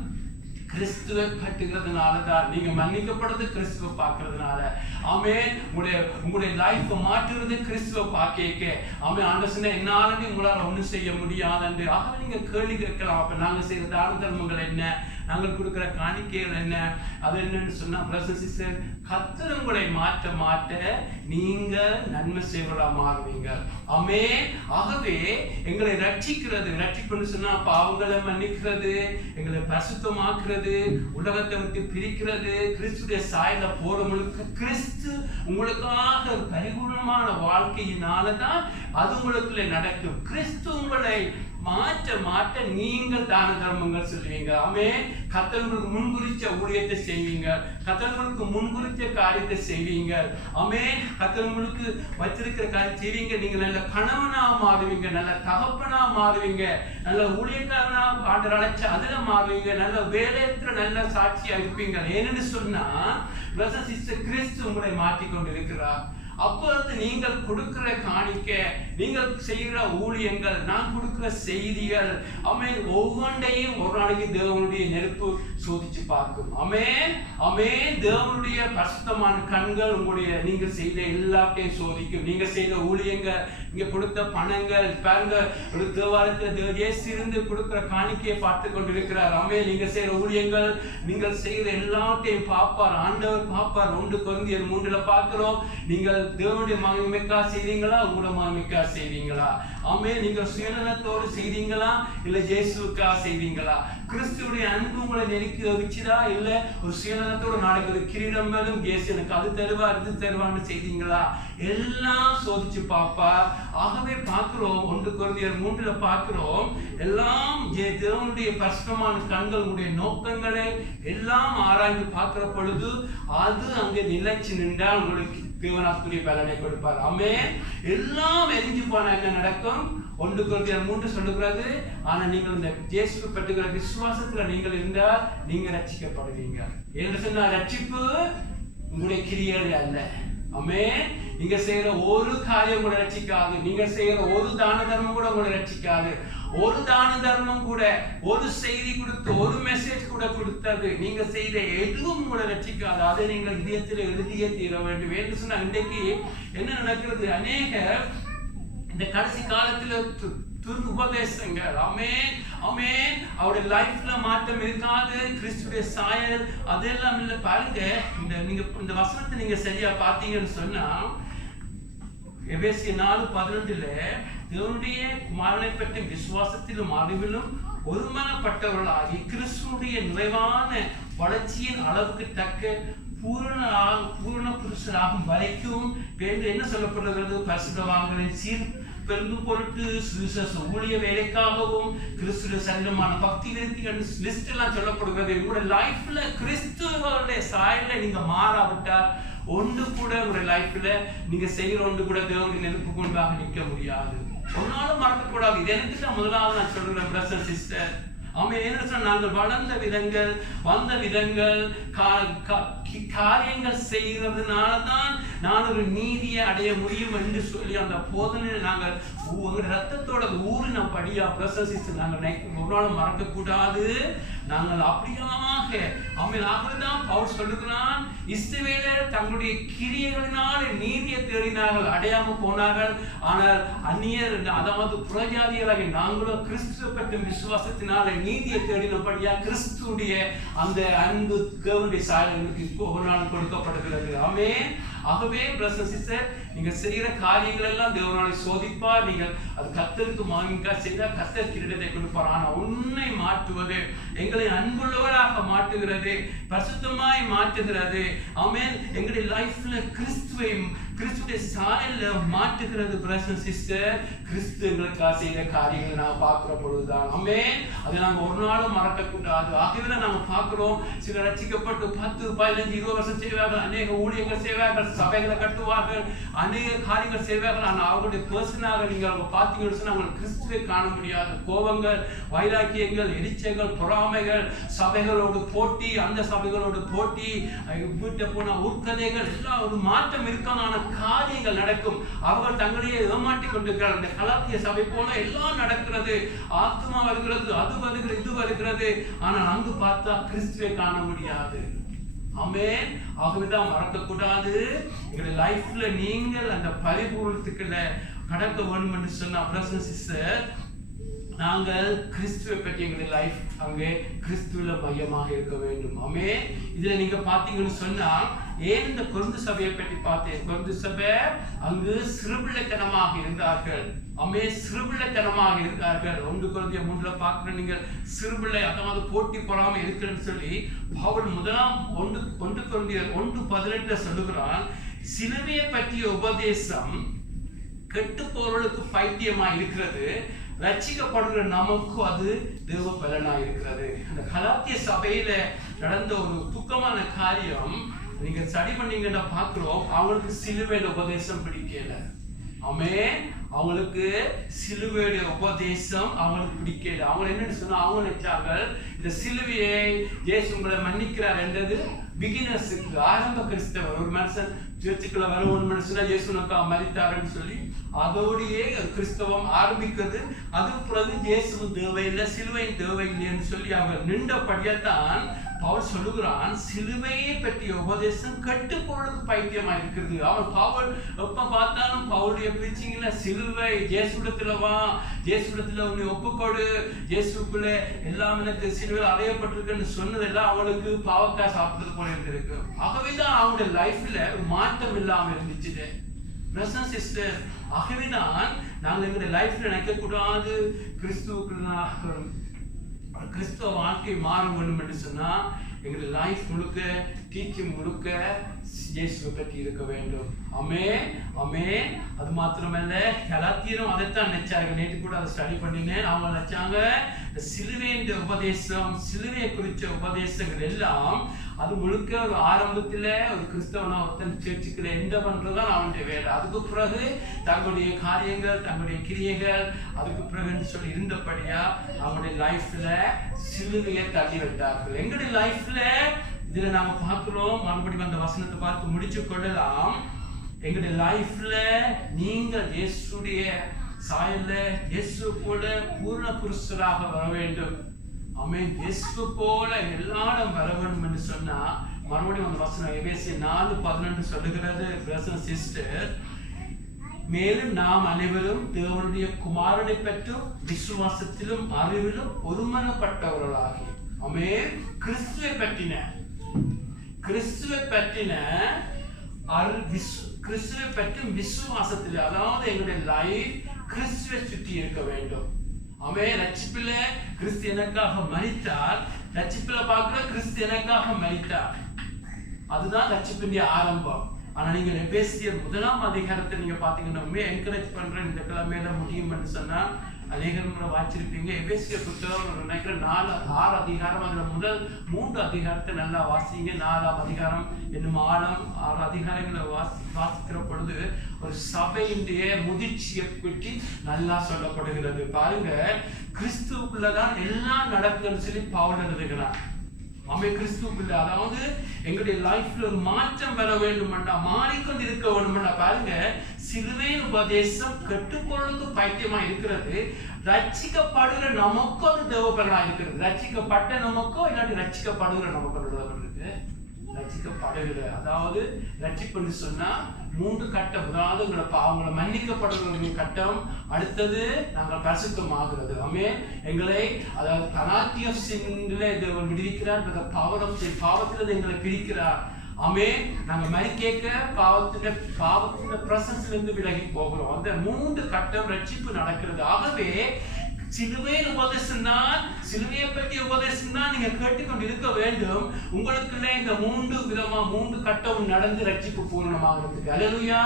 கிறிஸ்துவை பற்றுகிறதுனால தான், நீங்க மன்னிக்கப்படுறது கிறிஸ்துவை பார்க்கறதுனால. ஆமென். உங்களுடைய லைஃப் மாற்றுறது கிறிஸ்துவை பார்க்க. ஆமென். ஆண்டவர் சொன்ன, என்னால உங்களால ஒண்ணும் செய்ய முடியாது. ஆகவே நீங்க கேள்வி கேட்கலாம், அப்ப நாங்க செய்யற தான தர்மங்கள் என்ன, நாங்கள் கொடுக்கிற காணிக்கைகள் என்ன, அது என்னன்னு சொன்னா பிரதர் சிஸ்டர், கர்த்தர் உங்களை மாற்ற நீங்க நன்மை செய்வதா மாறுவீங்க. ஆமென். ஆகவே எங்களை ரட்சிப்புன்னு சொன்னா பாவங்களை மன்னிக்கிறது, எங்களை பரிசுத்தமாக்குறது, உலகத்தை விட்டு பிரிக்கிறது, கிறிஸ்துடைய சாயல போறவங்களுக்கு கிறிஸ்து உங்களுக்காக பரிபூர்ணமான வாழ்க்கையினாலதான் அது உங்களுக்குள்ள நடக்கும். கிறிஸ்து உங்களை மாற்ற நீங்கள் தான தர்மங்கள் சொல்லுவீங்க. ஆமென். கர்த்தர் உங்களுக்கு முன்குறிச்ச ஊழியத்தை செய்வீங்க, கர்த்தர் உங்களுக்கு முன்குறிச்ச காரியத்தை செய்வீங்க. ஆமென். கர்த்தர் உங்களுக்கு வச்சிருக்கிற காரியம் செய்வீங்க. நீங்க நல்ல கணவனா மாறுவீங்க, நல்ல தகப்பனா மாறுவீங்க, நல்ல ஊழியக்காரனா ஆண்டவர் அழைச்ச அதுல மாறுவீங்க, நல்ல வேலையற்ற நல்ல சாட்சியா இருப்பீங்க. ஏன்னு சொன்னா பிரதர் சிஸ்டர், கிறிஸ்து உங்களை மாற்றிக் கொண்டிருக்கிறார். அப்பொழுது நீங்கள் கொடுக்கிற காணிக்க, நீங்கள் செய்கிற ஊழியங்கள், நான் கொடுக்கிற செய்திகள், ஆமென், ஒவ்வொன்றையும் ஒரு நாளைக்கு தேவனுடைய நெருப்பு சோதிச்சு பார்க்கும். ஆமென். ஆமென். தேவனுடைய பரிசுத்தமான கண்கள் உங்களுடைய நீங்கள் செய்த எல்லாத்தையும் சோதிக்கும். நீங்க செய்த ஊழியங்கள், நீங்க கொடுத்த பணங்கள் பாருங்க, ஒரு தேவாலயத்துல இயேசு இருந்து கொடுக்கிற காணிக்கையை பார்த்து கொண்டிருக்கிறார். ஆமென். நீங்க செய்யற ஊழியங்கள், நீங்கள் செய்கிற எல்லாத்தையும் பார்ப்பார், ஆண்டவர் பார்ப்பார். 1 கொரிந்தியர் 3 பார்க்கிறோம், நீங்கள் தேவனுடைய மகிமைக்கா செய்றீங்களா, உங்களோட மகிமைக்கா செய்றீங்களா? ஆமென். நீங்க சுயநலத்தோடு செய்றீங்களா, இல்ல இயேசுவுக்கா செய்றீங்களா? கிறிஸ்துவுடைய அன்பு உங்களை நெருக்கி வச்சுதா, இல்ல ஒரு சுயநலத்தோடு நாளைக்கு கிரீடம் மேலும் இயேசு எனக்கு அது தருவா இது தருவான்னு செய்தீங்களா? எல்லாம் சோதிச்சு பாப்பா. ஆகவே பார்க்கிறோம், 1 கொரிந்தியர் 3 பார்க்கிறோம், எல்லாம் தேவனுடைய பரிசுத்தமான கண்கள் உங்களுடைய நோக்கங்களை எல்லாம் ஆராய்ந்து பார்க்கிற பொழுது அது அங்கே நிலைச்சு நின்றால் உங்களுக்கு தேவனாக்குரிய பலனை கொடுப்பார். ஆமென். எல்லாம் எரிஞ்சு போனா என்ன நடக்கும்? 1 கொரிந்தியர் 3 சொல்லுகிறது, ஆனா நீங்கள் இந்த இயேசுவை பற்றுகிற விசுவாசத்துல நீங்கள் இருந்தால் நீங்க ரட்சிக்கப்படுவீங்க. என்று சொன்னா ரட்சிப்பு உங்களுடைய கிரியைகள் அல்ல. ஆமென். நீங்க செய்யற ஒரு காரியம் கூட ரட்சிக்காது, நீங்க செய்யற ஒரு தான தர்மம் கூட உங்களை ரட்சிக்காது. ஒரு தான தர்மம் கூட, ஒரு செய்தி கொடுத்து, ஒரு மெசேஜ் கூட கொடுத்தது நீங்க செய்த எதுவும் உங்களை ரட்சிக்காது. அதை நீங்கள் இதயத்தில் எழுதியே தீர வேண்டும் என்று சொன்னா, இன்றைக்கு என்ன நடக்கிறது? அநேக இந்த கடைசி காலத்துல உபதேசங்கள், ஆமென் ஆமென், அவருடைய லைஃப்ல மாற்றம் இருக்காது, கிறிஸ்துடைய சாயல் அதெல்லாம் இல்லை. பாருங்க, நீங்க இந்த வசனத்தை நீங்க சரியா பார்த்தீங்கன்னு சொன்னா, எபேசியர் 4:11 தேவனுடைய குமாரனை பற்றி விசுவாசத்திலும் அறிவிலும் ஒருமனப்பட்டவர்களாகி கிறிஸ்துடைய நிறைவான வளர்ச்சியின் அளவுக்கு தக்க பூரண புருஷராகும் வரைக்கும் என்ன சொல்லப்படுகிறது? பரிசுத்தவான்களின் பெருந்து பொருட்டு சுவிசேஷ ஊழிய வேலைக்காகவும் கிறிஸ்துவ சரீரமான பக்தி விருத்திகள் லிஸ்ட் எல்லாம் சொல்லப்படுகிறது. உங்களுடைய லைஃப்ல கிறிஸ்துவனுடைய சாயல்ல நீங்க மாறாவிட்டா ஒன்று கூட உங்களுடைய லைஃப்ல நீங்க செய்யற ஒன்று கூட தேவனுடைய நெருப்பு கொண்டாக நிற்க முடியாது. ஒரு நாளும் மறக்கக்கூடாது. இது எனக்கு தான் முதலாவது நான் சொல்றேன் பிரதர் சிஸ்டர். ஆமென். என்ன சொன்னா, நாங்கள் வளர்ந்த விதங்கள், வந்த விதங்கள், காரியங்கள் செய்யறதுனாலதான் நான் ஒரு நீதியை அடைய முடியும் என்று சொல்லி அந்த போதனை நாங்கள் ரத்தத்தோட ஊறின படியா பிரசசித்து நாங்கள் ஒரு நாளும் மறக்க கூடாது. நாங்கள் அப்படியாக ஆகவேதான் பவுல் சொல்லுகிறான், இஸ்ரவேலர் தங்களுடைய கிரியைகளினால் நீதியை தேடினார்கள், அடையாம போனார்கள். ஆனால் அந்நியர், அதாவது புறஜாதிகளாக நாங்களோ கிறிஸ்துவ பற்றும் விசுவாசத்தினால நீதியை தேடினபடியா கிறிஸ்துடைய அந்த அன்பு தேவனுடைய சாயலுக்கு ஒரு நாள் கொடுக்கப்படுகிறது. ஆமென். ஆகவே பிரதர் சிஸ்டர், நீங்க செய்யற காரியங்கள் எல்லாம் தேவனாலே சோதிப்பார். நீங்கள் அது கர்த்தருக்கு மகிமைக்கா செய்தால் கர்த்தர் கிரீடத்தை கொடுப்பார். ஆனா உன்னை மாற்றுவது, எங்களை அன்புள்ளவராக மாற்றுகிறது, பரிசுத்தமாய் மாற்றுகிறது. ஆமென். எங்களுடைய லைஃப்ல கிறிஸ்துடைய சாயல்ல மாற்றுகிறது. பிரதர் சிஸ்டர், கிறிஸ்து எங்களுக்காக செய்த காரியங்களை நாம் பார்க்கிற பொழுதுதான். ஆமென். அதை நாங்கள் ஒரு நாளும் மறக்க கூடாது. ஆகவே நாங்க பார்க்கிறோம், சில ரட்சிக்கப்பட்டு 10, 15, 20 வருஷம் செய்வார்கள், அநேக ஊழியர்கள் செய்வார்கள், சபைகளை கட்டுவார்கள், அநேக காரியங்கள் செய்வார்கள். ஆனால் அவர்களுடைய பர்சனாக நீங்கள் அவங்க பார்த்தீங்கன்னு சொன்னா அவங்க கிறிஸ்துவை காண முடியாது. கோபங்கள், வைராக்கியங்கள், எரிச்சல்கள், பொறாமைகள், சபைகளோடு போட்டி, அந்த சபைகளோடு போட்டி, வீட்டை போன உட்கதைகள், எல்லாம் ஒரு மாற்றம் இருக்கான காரியங்கள் நடக்கும். அவர்கள் தங்களையே ஏமாற்றிக் கொண்டிருக்கிறார்கள். இந்த கலாத்திய சபை போல எல்லாம் நடக்கிறது. ஆத்மா வருகிறது, அது வருகிறது, இது வருகிறது. ஆனால் அங்கு பார்த்தா கிறிஸ்துவை காண முடியாது. ஆமென். ஆகவேதான் மறக்க கூடாது. எங்களுடைய லைஃப்ல நீங்கள் அந்த பரிபூரணத்துக்குள்ள கடக்க வேண்டும் என்று சொன்ன பிரதர் சிஸ்டர், நாங்கள் கிறிஸ்துவை பற்றி எங்களுடைய லைஃப் அங்கே கிறிஸ்துவில மையமாக இருக்க வேண்டும். ஆமென். இதுல நீங்க பாத்தீங்கன்னு சொன்னா, ஏன் இந்த கொரிந்து சபையை பற்றி பார்த்தேன். கொரிந்து சபை அங்கு சிறுபிள்ளைத்தனமாக இருந்தார்கள். சிறுபிள்ளைத்தனமாக இருந்தார்கள். 1 கொரிந்தியர் 3 பார்க்கிற நீங்கள் சிறுபிள்ளை, அதாவது போட்டி போடாம இருக்கிறேன்னு சொல்லி பவுல் 1 கொரிந்தியர் 1:18 சொல்லுகிறான், சிலுவையை பற்றிய உபதேசம் கெட்டு போறவர்களுக்கு பைத்தியமா இருக்கிறது, ரட்சிக்கப்படுகிற நமக்கு அது தேவ பலனா இருக்கிறது. அந்த கலாத்திய சபையில நடந்த ஒரு துக்கமான காரியம் நீங்க ஸ்டடி பண்ணீங்கன்னா பார்க்கிறோம், அவங்களுக்கு சிலுவையில உபதேசம் பிடிக்கல. ஆமென். அவங்களுக்கு சிலுவையுடைய உபதேசம் அவங்களுக்கு பிடிக்கல. அவங்க என்னன்னு சொன்னா, அவங்க நினைச்சாங்க இந்த சிலுவையை இயேசு உங்களை மன்னிக்கிறார் என்றது பிகினர்ஸுக்கு, ஆரம்ப கிறிஸ்தவர். ஒரு மனுஷன் சர்ச்சுக்குள்ள வர ஒரு மனுஷனா இயேசுனுக்கா மரித்தாருன்னு சொல்லி அதோடையே கிறிஸ்தவம் ஆரம்பிக்கிறது. அது பிறகு இயேசு தேவையில்லை, சிலுவையின் தேவையில்லைன்னு சொல்லி அவங்க நின்றபடியத்தான் பவுல் சொல்லுகிறான், சிலுவையை பற்றிய உபதேசம் கெட்டு போறதுக்கு பைத்தியமா இருக்கிறது. அவன் பவுல் எப்ப பார்த்தாலும் பவுலுடைய பிரீச்சிங்ல சிலுவை, இயேசுடத்துல வா, இயேசுடத்துல உன்னை ஒப்புக்கொடு, இயேசுக்குள்ள எல்லாம் எனக்கு சிலுவையில் அறையப்பட்டிருக்குன்னு சொன்னதெல்லாம் அவளுக்கு பாவக்காய் சாப்பிட்டது போல இருந்திருக்கு. ஆகவேதான் அவங்களுடைய லைஃப்ல மாற்றம் இல்லாம இருந்துச்சு. பிரதர் சிஸ்டர், ஆகவேதான் நாங்கள் எங்களுடைய லைஃப்ல நினைக்க கூடாது கிறிஸ்துவ வாழ்க்கை மாற வேண்டும் என்று சொன்னா எங்களுடைய லைஃப் முழுக்க, டீச்சிங் முழுக்க இயேசுவை பற்றி இருக்க வேண்டும். ஆமென் ஆமென். அது மாத்திரமல்ல, கலாத்தியரும் அதைத்தான் நினைச்சாங்க. நேற்று கூட அதை ஸ்டடி பண்ணினேன். அவங்க நினைச்சாங்க சிலுவையின் உபதேசம், சிலுவையை குறித்த உபதேசங்கள் எல்லாம் அது முழுக்க ஒரு ஆரம்பத்துல ஒரு கிறிஸ்தவனா ஒருத்தன் சேர்ச்சுக்கிற எந்த பண்றதுதான் அவனுடைய வேலை. அதுக்கு பிறகு தங்களுடைய காரியங்கள், தங்களுடைய கிரியைகள், அதுக்கு பிறகு சொல்லி இருந்தபடியா அவங்களுடைய லைஃப்ல சிலுவையை தள்ளி விட்டார்கள். எங்களுடைய லைஃப்ல இதுல நாம பார்க்கிறோம், மறுபடியும் அந்த வசனத்தை பார்த்து முடிச்சு கொள்ளலாம். எங்களுடைய லைஃப்ல நீங்கள் இயேசுடைய சாயல்ல இயேசு போல பூர்ண புருஷராக வர வேண்டும். ஆமென். இயேசு போல எல்லாரும் வர வேண்டும் என்று சொன்னா மறுபடியும் அந்த வசனம் எபேசியர் 4:11 சொல்லுகிறது, பிரதர் சிஸ்டர், மேலும் நாம் அனைவரும் தேவனுடைய குமாரனை பற்றும் விசுவாசத்திலும் அறிவிலும் ஒருமனப்பட்டவர்களாகி. ஆமென். கிறிஸ்துவை பற்றும் விசுவாசத்தில், அதாவது எங்களுடைய லைஃப் கிறிஸ்துவை சுற்றி இருக்க வேண்டும். ஆமென். ரட்சிப்பில கிறிஸ்து எனக்காக மரித்தார், ரட்சிப்பில பார்க்கிற கிறிஸ்து எனக்காக மரித்தார். அதுதான் ரட்சிப்பின் ஆரம்பம். ஆனா நீங்க எபேசியர் 1ஆம் அதிகாரத்தை நீங்க பாத்தீங்கன்னா என்கரேஜ் பண்றேன், இந்த கிழமையில முடியும் என்று சொன்னா அநேகர் வாசிச்சிருப்பீங்க. எபேசியர் புத்தகம் நினைக்கிறேன் 4-6 அதிகாரம், அதுல முதல் 3 அதிகாரத்தை நல்லா வாசிங்க. 4ஆம் அதிகாரம் என்னும் 6 அதிகாரங்களை வாசிக்கிற பொழுது ஒரு சபையினுடைய முதிர்ச்சியை பற்றி நல்லா சொல்லப்படுகிறது. பாருங்க, கிறிஸ்துவுக்குள்ளதான் எல்லாம் நடக்குதுன்னு சொல்லி பவுல் எழுதுகிறார். ஆமென். கிறிஸ்துவுக்குள்ள, அதாவது எங்களுடைய லைஃப்ல ஒரு மாற்றம் வர வேண்டுமெண்டா, மாறிக்கொண்டு இருக்க வேண்டுமெண்டா. பாருங்க, சிலுவையின் உபதேசம் கெட்டுப்பொழுது பைத்தியமா இருக்கிறது, ரட்சிக்கப்படுகிற நமக்கோ அது தேவபலனா இருக்கிறது. ரட்சிக்கப்பட்ட நமக்கோ இல்லாட்டி ரட்சிக்கப்படுகிற நமக்கு தேவபலன் ரட்சிக்கப்படுகிற, அதாவது ரட்சிப்புன்னு சொன்னா 3 கட்டம். அதாவது அவங்களை மன்னிக்கப்படுகிற கட்டம், அடுத்தது நாங்கள் பரிசுத்தமாகிறது. ஆமென். எங்களை, அதாவது penalty of sin-ல தேவன் விடுவிக்கிறார், பவர் ஆஃப் sin, பாவத்திலிருந்து எங்களை பிரிக்கிறார். ஆமென். நாங்க மரிக்க பாவத்தின் பிரசன்ஸ்ல இருந்து விலகி போகிறோம். அந்த 3 கட்டம் ரட்சிப்பு நடக்கிறது. ஆகவே சிலுவையின் உபதேசம் தான், சிலுவையை பற்றிய உபதேசம் தான் நீங்க கேட்டுக்கொண்டு இருக்க வேண்டும். உங்களுக்குள்ள இந்த 3 கட்டம் நடந்து ரட்சிப்பு பூர்ணமாகிறதுக்கு. அல்லேலூயா.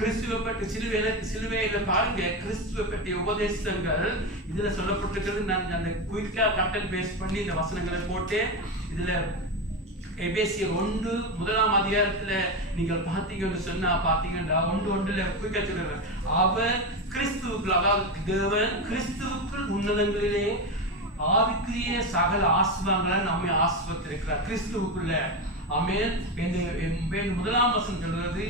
கிறிஸ்துவை பற்றி சிலுவையில பாருங்க, கிறிஸ்துவை பற்றிய உபதேசங்கள் இதுல சொல்லப்பட்டிருக்கிறது. நான் அந்த குயிக்கா கட்டன் பேஸ் பண்ணி இந்த வசனங்களை போட்டு இதுல எபேசியர் 1:1ஆம் அதிகாரத்துல நீங்கள் பார்த்தீங்கன்னு சொன்னா, பாத்தீங்கன்னா 1:1ல குயிக்கா சொல்றாரு, அவர் கிறிஸ்துவுக்குள், அதாவது தேவன் கிறிஸ்துவுக்குள் உன்னதங்களிலே ஆவிக்குரிய சகல ஆசீர்வாதங்களை நம்மை ஆசீர்வதித்திருக்கிறார் கிறிஸ்துவுக்குள்ள. ஆமென். முதலாம் வசனம் சொல்றது,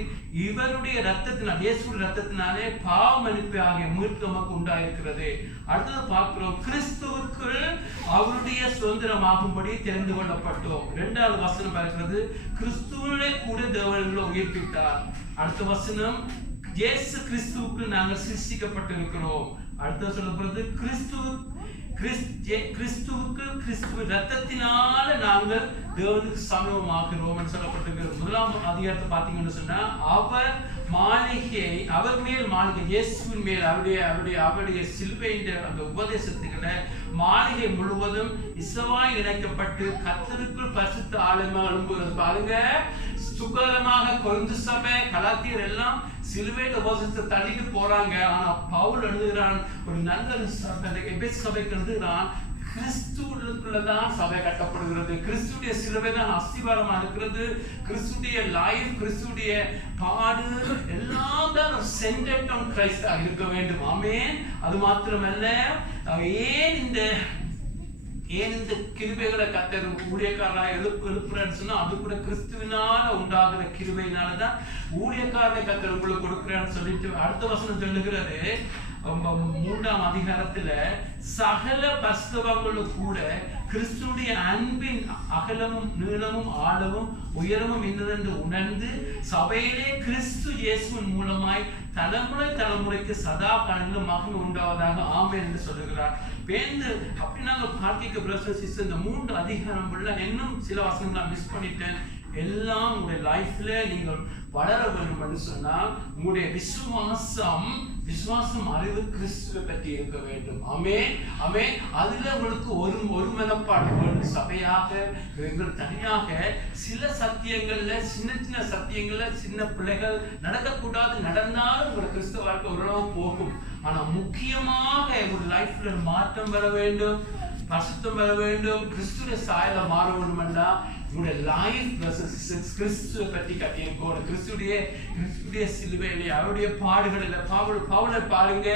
இவருடைய ரத்தத்தினால், இயேசுவின் ரத்தத்தினாலே பாவ மன்னிப்பு ஆகிய மீட்பு நமக்கு உண்டாயிருக்கிறது. அடுத்தது பார்க்கிறோம், கிறிஸ்துவுக்குள் அவருடைய சுதந்திரமாகும்படி தெரிந்து கொள்ளப்பட்டோம். 2வது வசனம் பார்க்கிறது, கிறிஸ்துவிலே கூட தேவனை உயிர்ப்பித்தார். அடுத்த வசனம், இயேசு கிறிஸ்துவுக்குள் நாங்கள் சிருஷ்டிக்கப்பட்டிருக்கிறோம். அடுத்த சொல்லப்படுறது, கிறிஸ்துவின் ரத்தத்தினால நாங்கள் தேவனுக்கு சமமாகிறோம் சொல்லப்பட்டிருக்கிறது. 1ஆம் அதிகாரத்தை பார்த்தீங்கன்னு சொன்னா, அவர் மாளிகை, அவர் மேல் மாளிகை, இயேசுவின் மேல் அவருடைய சிலுவையின் அந்த உபதேசத்துக்களை மாளிகை முழுவதும் இசவாய் இணைக்கப்பட்டு கர்த்தருக்குள் பரிசுத்த ஆலயமாக எழும்புகிறது. பாருங்க, சுகரமாக கொரிந்து சபை, கலாத்தியர் எல்லாம் சிலுவையின் உபதேசத்தை தள்ளிட்டு போறாங்க. ஆனா பவுல் எழுதுகிறான், ஒரு நல்ல எபேசு சபைக்கு எழுதுகிறான், கிறிஸ்துவுக்குள்ளதான் சபை கட்டப்படுகிறது. கிறிஸ்துடைய சிலுவை தான் அஸ்திவாரமா இருக்கிறது. கிறிஸ்துடைய லைஃப், கிறிஸ்துடைய பாடு எல்லாம் தான் சென்டர்ட் ஆன் கிரைஸ்டா இருக்க வேண்டும். ஆமென். அது மாத்திரமல்ல, ஏன் இந்த கிருபைகளை கர்த்தர் ஊழியக்காரராக எழுப்புறேன்னு சொன்னா, அது கூட கிறிஸ்துவினால உண்டாகிற கிருபையினாலதான் ஊழியக்காரனை கர்த்தர் உங்களுக்கு கொடுக்குறான்னு சொல்லிட்டு அடுத்த வசனம் சொல்லுகிறது, 3ஆம் அதிகாரத்துல, சகல பரிசுத்தவான்களும் கூட கிறிஸ்துடைய அன்பின் அகலமும் நீளமும் ஆழமும் உயரமும் என்னதென்று உணர்ந்து சபையிலே கிறிஸ்து இயேசுவின் மூலமாய் தலைமுறைக்கு சதா காலங்களிலும் மகிமை உண்டாவதாக ஆமென் என்று சொல்லுகிறார். அப்படி நாங்கள் பார்க்க பிரதர்ஸ் சிஸ்டர்ஸ், இந்த 3 அதிகாரம் உள்ள இன்னும் சில வசனங்கள் நான் மிஸ் பண்ணிட்டேன். எல்லாம் உங்களுடைய லைஃப்ல நீங்கள் வளர வேண்டும் என்று சொன்னால் உங்களுடைய விசுவாசம் அறிவு கிறிஸ்துவை பற்றி இருக்க வேண்டும். ஆமென். ஆமென். அதுல உங்களுக்கு ஒரு மனப்பாடு வேண்டும். சபையாக எங்கள் தனியாக சில சத்தியங்கள்ல, சின்ன சத்தியங்கள்ல சின்ன பிள்ளைகள் நடக்கக்கூடாது, நடந்தாலும் உங்களோட கிறிஸ்துவ வாழ்க்கை ஓரளவு போகும். ஆனா முக்கியமாக ஒரு லைஃப்ல மாற்றம் வர வேண்டும், பரிசுத்தம் வர வேண்டும், கிறிஸ்துவின் சாயல மாற வேண்டும் என்றால் உங்களுடைய லைஃப் கிறிஸ்துவை பற்றி கட்டியிருக்கணும். கிறிஸ்துடைய சிலுவையிலே அவருடைய பாடுகளில் பவுலை பாருங்க.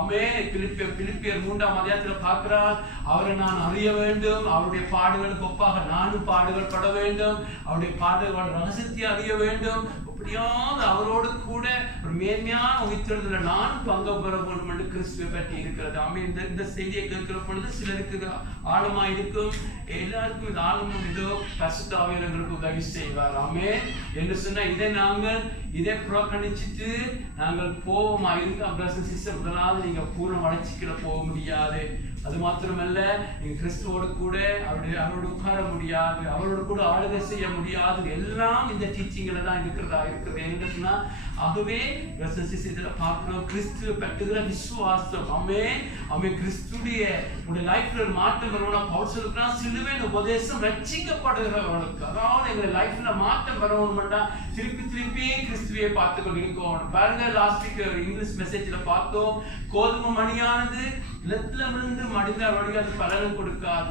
அவன் பிலிப்பியர் 3ஆம் அதிகாரத்தில் பார்க்கிறார். அவரை நான் அறிய வேண்டும், அவருடைய பாடுகளுக்கு ஒப்பாக நானும் பாடுகள் பட வேண்டும், அவருடைய பாடுகளோட ரகசியத்தை அறிய வேண்டும், அப்படியாவது அவரோடு கூட ஒரு மேன்மையான உயிர்த்தெழுதலில் நானும் பங்கு பெற வேண்டும் என்று கிறிஸ்துவை பற்றி இருக்கிறது. இந்த செய்தியை கேட்கிற பொழுது சிலருக்கு ஆழமா இருக்கும், எல்லாருக்கும் இது ஆழமும் இதோ பரிசுத்த ஆவியானவருக்கு உதவி செய்வார். ஆமென் என்று சொன்னா இதை புறக்கணிச்சுட்டு நாங்கள் போவோமா இருந்தா முதலாவது நீங்க பூர்ண வளர்ச்சிக்குள்ள போக முடியாது. அது மாத்திரமல்ல, நீங்க கிறிஸ்துவோடு கூட அவரோடு உட்கார முடியாது, அவரோடு கூட ஆளுகை செய்ய முடியாது. எல்லாம் இந்த டீச்சிங்ல தான் இருக்கிறது. என்னன்னா ஆகவே இதுல பார்க்கிறோம், கிறிஸ்துவை பற்றுகிற விசுவாசம். அவன் கிறிஸ்துடைய உடைய லைஃப்ல ஒரு மாற்றம் வரணும். பவுல் சொல்றான், சிலுவையின் உபதேசம் ரட்சிக்கப்படுகிறவர்களுக்கு. அதாவது எங்க லைஃப்ல மாற்றம் வரணும்னா திருப்பி கிறிஸ்துவையே பார்த்து கொண்டிருக்கோம். பாருங்க, லாஸ்ட் வீக் இங்கிலீஷ் மெசேஜ்ல பார்த்தோம், கோதுமை மணியானது நிலத்துல விழுந்து மடிந்த வழிகாட்டு பலனும் கொடுக்காது.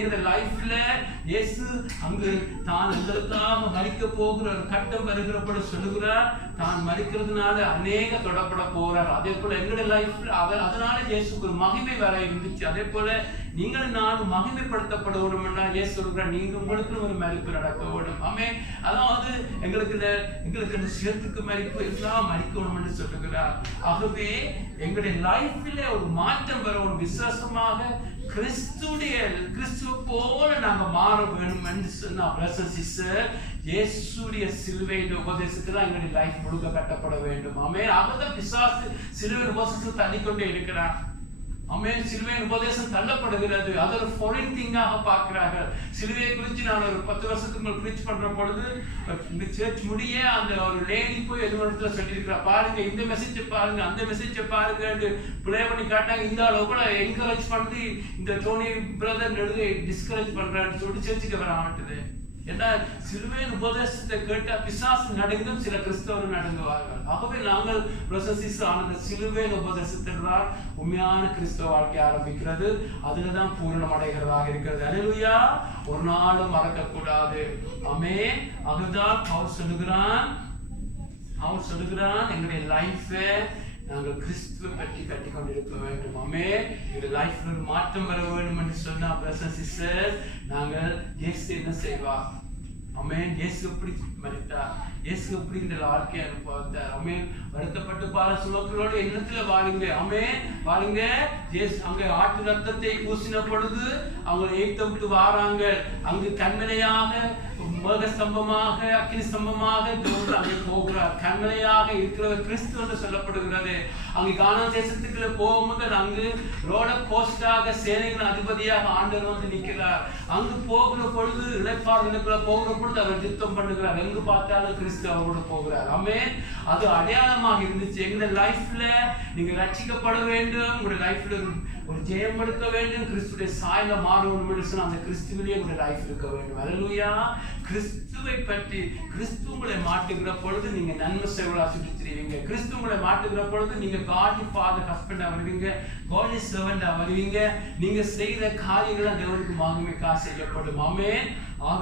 எங்க லைஃப்ல இயேசு அங்கு தான் எங்களுக்காக மறிக்க போகிற ஒரு கட்டம் வருகிறப்பட சொல்லுகிறார், தான் மறிக்கிறதுனால அநேக தொடப்பட போறார். அதே போல எங்களுடைய லைஃப்ல அதனால இயேசுக்கு ஒரு மகிமை வர இருந்துச்சு. அதே போல நீங்களும் நானும் மகிமைப்படுத்தப்பட வேண்டும்னா இயேசு சொல்கிறார், நீங்க உங்களுக்கு ஒரு மறிப்பு நடக்க வேண்டும். அதாவது எங்களுக்கு சேர்த்துக்கு மறிப்பு எல்லாம் மறிக்கணும் என்று சொல்லுகிறார். ஆகவே எங்களுடைய லைஃப்ல ஒரு மாற்றம் வர ஒரு விசுவாசமாக கிறிஸ்துவ போல நாங்க மாற வேண்டும் என்று சொன்னா இயேசுடைய சிலுவையின் உபதேசத்துல எங்களுடைய லைஃப் முழுக்க கட்டப்பட வேண்டும். அவதான் பிசாசு சிலுவையின் உபதேசத்தை தள்ளிக்கொண்டே இருக்கிறார். சிலுவையின் உபதேசம் தள்ளப்படுகிறது. அது ஒரு ஃபாரின் திங்காக பார்க்கிறார்கள். சிலுவையை குறித்து நான் ஒரு 10 வருஷத்துக்கு மேல் பிரீச் பண்ற பொழுது இந்த சர்ச் முடிய அந்த ஒரு லேடி போய் எதிர்வரத்துல சொல்லியிருக்கிறா, பாருங்க இந்த மெசேஜை பாருங்க, அந்த மெசேஜை பாருங்க பிளே பண்ணி காட்டாங்க. இந்த அளவுக்கு என்கரேஜ் பண்ணி இந்த டோனி பிரதர் எழுதி டிஸ்கரேஜ் பண்றான்னு சொல்லிட்டு சர்ச்சுக்கு வர மாட்டுது. ஏன்னா சிலுவையின் உபதேசத்தை கேட்ட பிசாசு நடுங்கும், சில கிறிஸ்தவர்கள் நடுங்குவார்கள். ஆகவே நாங்கள் ஆனந்த சிலுவையின் உபதேசத்தினால் உண்மையான கிறிஸ்தவ வாழ்க்கை ஆரம்பிக்கிறது. அதுலதான் பூரணம் அடைகிறதாக இருக்கிறது. அல்லேலூயா. ஒரு நாளும் மறக்கக்கூடாது. அதுதான் அவர் சொல்லுகிறான் எங்களுடைய லைஃபை நாங்கள் கிறிஸ்துவை பற்றி கட்டி கொண்டிருக்க வேண்டும். எங்களுடைய லைஃப்ல ஒரு மாற்றம் வர வேண்டும் என்று சொன்னா பிரதர்ஸ் சிஸ்டர்ஸ், நாங்கள் இயேசு என்ன செய்வார்? இயேசு எப்படி மரித்தார்? இயேசு எப்படி இந்த வாழ்க்கையை அனுபவித்தார்? வருத்தப்பட்டு பாரு சுலக்களோட எண்ணத்துல வாழுங்க. வாழுங்க. அங்க ஆட்டு ரத்தத்தை பூசின பொழுது அவங்க எய்த்த விட்டு வாராங்க. அங்கு கண்மலையாக மேக ஸ்தம்பமாக அக்கினி ஸ்தம்பமாக அங்கே போகிறார். கண்மலையாக இருக்கிறவர் கிறிஸ்து என்று சொல்லப்படுகிறது. அங்கு கானான் தேசத்துக்குள்ள போகும்போது அங்கு ரோட போஸ்டாக சேனைகளின் அதிபதியாக ஆண்டவர் வந்து நிற்கிறார். அங்கு போகிற பொழுது இளைப்பாறுதலுக்குள்ள போகிற பொழுது அவர் யுத்தம் பண்ணுகிறார். எங்கு பார்த்தாலும் கிறிஸ்து அவரோடு போகிறார். அது அடையாளமாக இருந்துச்சு. எங்க லைஃப்ல நீங்க ரட்சிக்கப்பட வேண்டும், உங்களுடைய லைஃப்ல ஒரு ஜெயம் எடுக்க வேண்டும், கிறிஸ்துடைய சாயல மாறணும் என்று சொன்னா அந்த கிறிஸ்துவிலேயே உங்களுடைய லைஃப் இருக்க வேண்டும். அல்லேலூயா. கிறிஸ்துவை பற்றி கிறிஸ்து உங்களை மாட்டுகிற பொழுது நீங்க நன்மை சேவலா சுற்றி திரிவீங்க. கிறிஸ்து உங்களை மாட்டுகிற பொழுது நீங்க காட்லி ஃபாதர் ஹஸ்பண்டா வருவீங்க, காட்லி சர்வண்டா வருவீங்க. நீங்க செய்த காரியங்கள் தேவனுக்கு மகிமைக்கா செய்யப்படும்.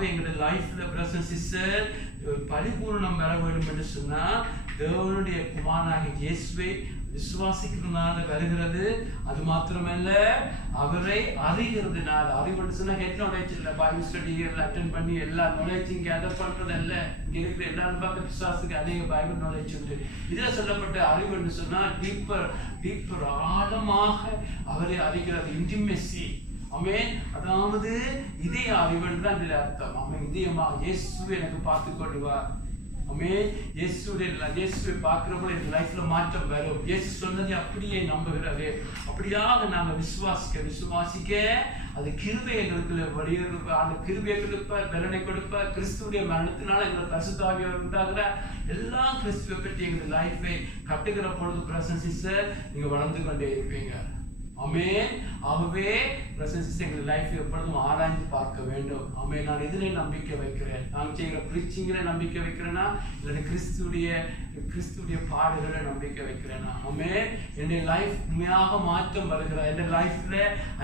எங்களுடைய லைஃப்ல பிரதர்ஸ் சிஸ்டர் பரிபூர்ணம் பெற வேண்டும் என்று சொன்னா தேவனுடைய குமாரனாகிய இயேசுவை விசுவாசிக்கிறதுனால வருகிறது. அது மாத்திரமல்ல, அவரை அறிகிறதுனால. அறிவுன்னு சொன்னா ஹெட் நாலேஜ் இல்லை, பைபிள் ஸ்டடி அட்டென்ட் பண்ணி எல்லா நாலேஜும் கேதர் பண்றது இல்லை. இங்க இருக்கிற எல்லாரும் பார்க்க விசுவாசத்துக்கு அதிக பைபிள் நாலேஜ் உண்டு. இதுல சொல்லப்பட்ட அறிவுன்னு சொன்னா டீப்பர் ஆழமாக அவரை அறிகிறது. இன்டிமெசி. அதாவது இதய அறிவுன்னு தான் இதுல அர்த்தம். இதயமா இயேசு எனக்கு பார்த்து கொள்வார். இயேசுவை பார்க்கிறப்போ என் லைஃப்ல மாற்றம் வரும். இயேசு சொன்னதை அப்படியே நம்புகிறது. அப்படியாக நாங்க விசுவாசிக்க அது கிருபை எங்களுக்கு வெளியேறும். அந்த கிருபையை கொடுப்பார், பலனை கொடுப்பார். கிறிஸ்துடைய மரணத்தினால எங்களுக்கு பரிசுத்த ஆவியானவர் உண்டாகிற எல்லாம் கிறிஸ்துவை பற்றி எங்களுடைய லைஃபை கட்டுகிற பொழுது பிரசன்ஸ் நீங்க வளர்ந்து கொண்டே இருப்பீங்க. ஆகவே எங்கள் லைஃப் எப்பொழுதும் ஆராய்ந்து பார்க்க வேண்டும். நான் எதிலே நம்பிக்கை வைக்கிறேன்? நான் செய்கிற பிரீச்சிங்கில நம்பிக்கை வைக்கிறேன்னா இல்லை கிறிஸ்துடைய கிறிஸ்துடைய பாடுகளை நம்பிக்கை வைக்கிறேன். ஆமென். என்னுடைய லைஃப் உண்மையாக மாற்றம் வருகிறதா? என்னுடைய லைஃப்ல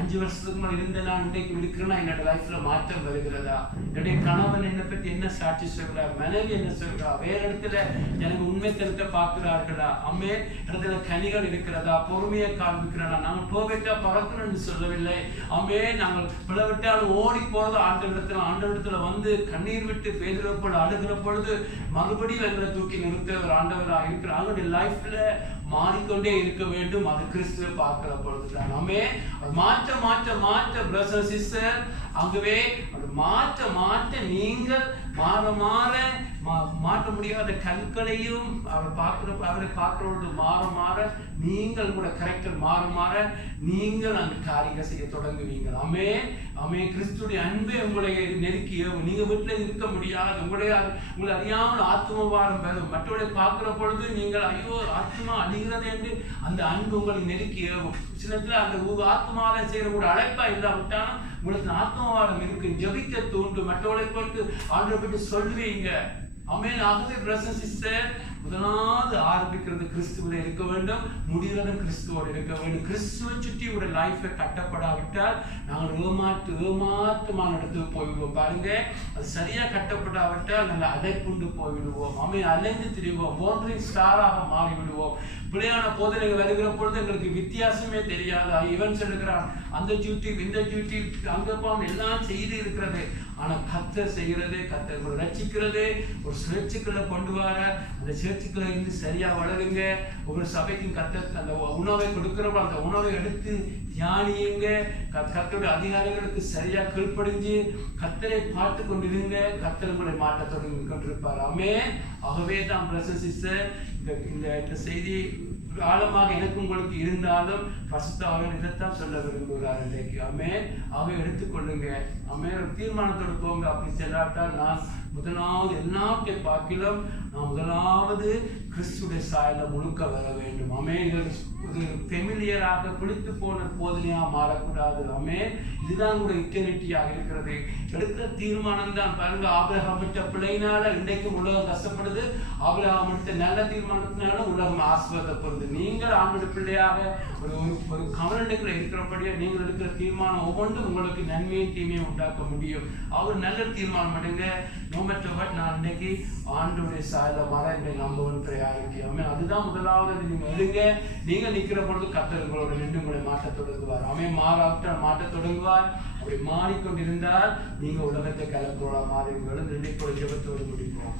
5 வருஷத்துக்கு முன்னாடி இருந்த நான் இன்றைக்கு இருக்கிறேன்னா என்னோட லைஃப்ல மாற்றம் வருகிறதா? என்னுடைய கணவன் என்னை பற்றி என்ன சாட்சி சொல்கிறார்? மனைவி என்ன சொல்கிறா? வேற இடத்துல எனக்கு உண்மைத்தனத்தை பார்க்கிறார்களா? ஆமென். இடத்துல கனிகள் இருக்கிறதா? பொறுமையை காண்பிக்கிறனா? நாங்கள் போவிட்டா பறக்கணும்னு சொல்லவில்லை. ஆமென். நாங்கள் பிளவிட்டால் ஓடி போறது ஆண்டவரிடத்துல வந்து கண்ணீர் விட்டு பேதுரு போல அழுகிற பொழுது மறுபடியும் எங்களை தூக்கி நிறுத்த ஒரு ஆண்டவராக இருக்கிற அவருடைய லைஃப்ல மாறிக்கொண்டே இருக்க வேண்டும். அது கிறிஸ்துவை பார்க்கிற பொழுதுதான். ஆமென். மாற்ற மாற்ற மாற்ற பிரதர் சிஸ்டர், ஆகவே மாற்ற நீங்கள் மாற்ற முடியாத கற்களையும் அவரை பார்க்கிறவர்கள் மாற நீங்கள் கூட கரெக்டர் மாற நீங்கள் அந்த காரியத்தை செய்ய தொடங்குவீங்க. ஆமென். ஆமென். கிறிஸ்துடைய அன்பே உங்களை நெருக்கிய நீங்க வீட்டில் இருக்க முடியாது. உங்களை அறியாமல் ஆத்மபாரம் பெறும். மற்றவர்களை பார்க்கிற பொழுது நீங்கள் ஐயோ ஆத்மா அழிகிறது என்று அந்த அன்பு உங்களை நெருக்கிய சிலத்துல அந்த ஆத்மாவை செய்யற ஒரு அழைப்பா இல்லாவிட்டாலும் உங்களுக்கு ஆத்மவாரம் இருக்கு. ஜபிக்க தூண்டு. மற்றவர்களை கொண்டு ஆண்டவரை பற்றி சொல்லுவீங்க. ஆமென். ஆகவே பிரதர் சிஸ்டர், முதலாவது ஆரம்பிக்கிறது கிறிஸ்துவில இருக்க வேண்டும், முடிகிறதும் கிறிஸ்துவோடு இருக்க வேண்டும். கிறிஸ்துவை சுற்றி ஒரு லைஃபை கட்டப்படாவிட்டால் நாங்கள் ஏமாற்றமான இடத்துக்கு போய்விடுவோம். பாருங்க, அது சரியா கட்டப்படாவிட்டால் நாங்கள் அடைப்புண்டு போய்விடுவோம். அலைந்து திரிவோம், வாண்டரிங் ஸ்டாராக மாறிவிடுவோம். பிள்ளையான போதனைகள் வருகிற பொழுது எங்களுக்கு வித்தியாசமே தெரியாது. இவன் சொல்லுகிறான் அந்த டியூட்டி இந்த டியூட்டி அங்கப்பான் எல்லாம் செய்து இருக்கிறது. ஆனா கர்த்தர் செய்கிறது, கர்த்தர் ரட்சிக்கிறது, ஒரு சேர்ச்சுக்களை கொண்டு வர அந்த சேர்ச்சுக்களை இருந்து சரியா வளருங்க. ஒவ்வொரு சபைக்கும் கர்த்தர் அந்த உணவை கொடுக்கிறவங்க அந்த உணவை எடுத்து தியானியுங்க. கர்த்தருடைய அதிகாரிகளுக்கு சரியா கீழ்ப்படிஞ்சு கர்த்தரை பார்த்து கொண்டிருங்க. கர்த்தர் உங்களை மாற்ற தொடங்கி கொண்டிருப்பார். ஆமென். ஆகவே தான் பிரதர் சிஸ்டர், இந்த செய்தி ஆழமாக எனக்கு உங்களுக்கு இருந்தாலும் பரிசுத்த ஆவியானவர் இதைத்தான் சொல்ல விரும்புகிறார் இன்றைக்கு. ஆமென். ஆகவே எடுத்துக்கொள்ளுங்க. ஆமென். ஒரு தீர்மானத்தோடு போங்க. அப்படி செல்லாட்டால் நான் முதலாவது எல்லாத்தை பார்க்கலாம், நான் முதலாவது கிறிஸ்துடைய சாயல முழுக்க வர வேண்டும். ஆமென். ஒரு ஃபெமிலியராக பிடித்து போன போதனையா மாறக்கூடாது. ஆமென். இதுதான் கூட இட்டர்னிட்டியாக இருக்கிறது. எடுக்கிற தீர்மானம் தான். பாருங்க, ஆபிரகாம் விட்ட பிள்ளையினால இன்றைக்கும் உலகம் கஷ்டப்படுது. ஆபிரகாம் விட்ட நல்ல தீர்மானத்தினால உலகம் ஆசீர்வாதப்படுது. நீங்கள் ஆண்டவருடைய பிள்ளையாக ஒரு கவனத்துக்குள்ள இருக்கிறபடியா நீங்கள் எடுக்கிற தீர்மானம் ஒவ்வொன்றும் உங்களுக்கு நன்மையும் தீமையும் உண்டாக்க முடியும். அவர் நல்ல தீர்மானம் எடுங்க. நோ மேட்டர் வாட், நான் இன்னைக்கு ஆண்டவருடைய சாயல மாற என்னை நம்பவன் பிரயாரிக்காம அதுதான் முதலாவது நீங்க எடுங்க. நீங்க நிக்கிற பொழுது கர்த்தர் உங்களோட நின்று உங்களை மாற்ற தொடங்குவார். அவன் மாறாவிட்டால் மாற்ற தொடங்குவார். அப்படி மாறிக்கொண்டிருந்தால் நீங்க உலகத்தை கலக்கிறோட மாறி நினைப்போட ஜெபத்தோடு முடிப்போம்.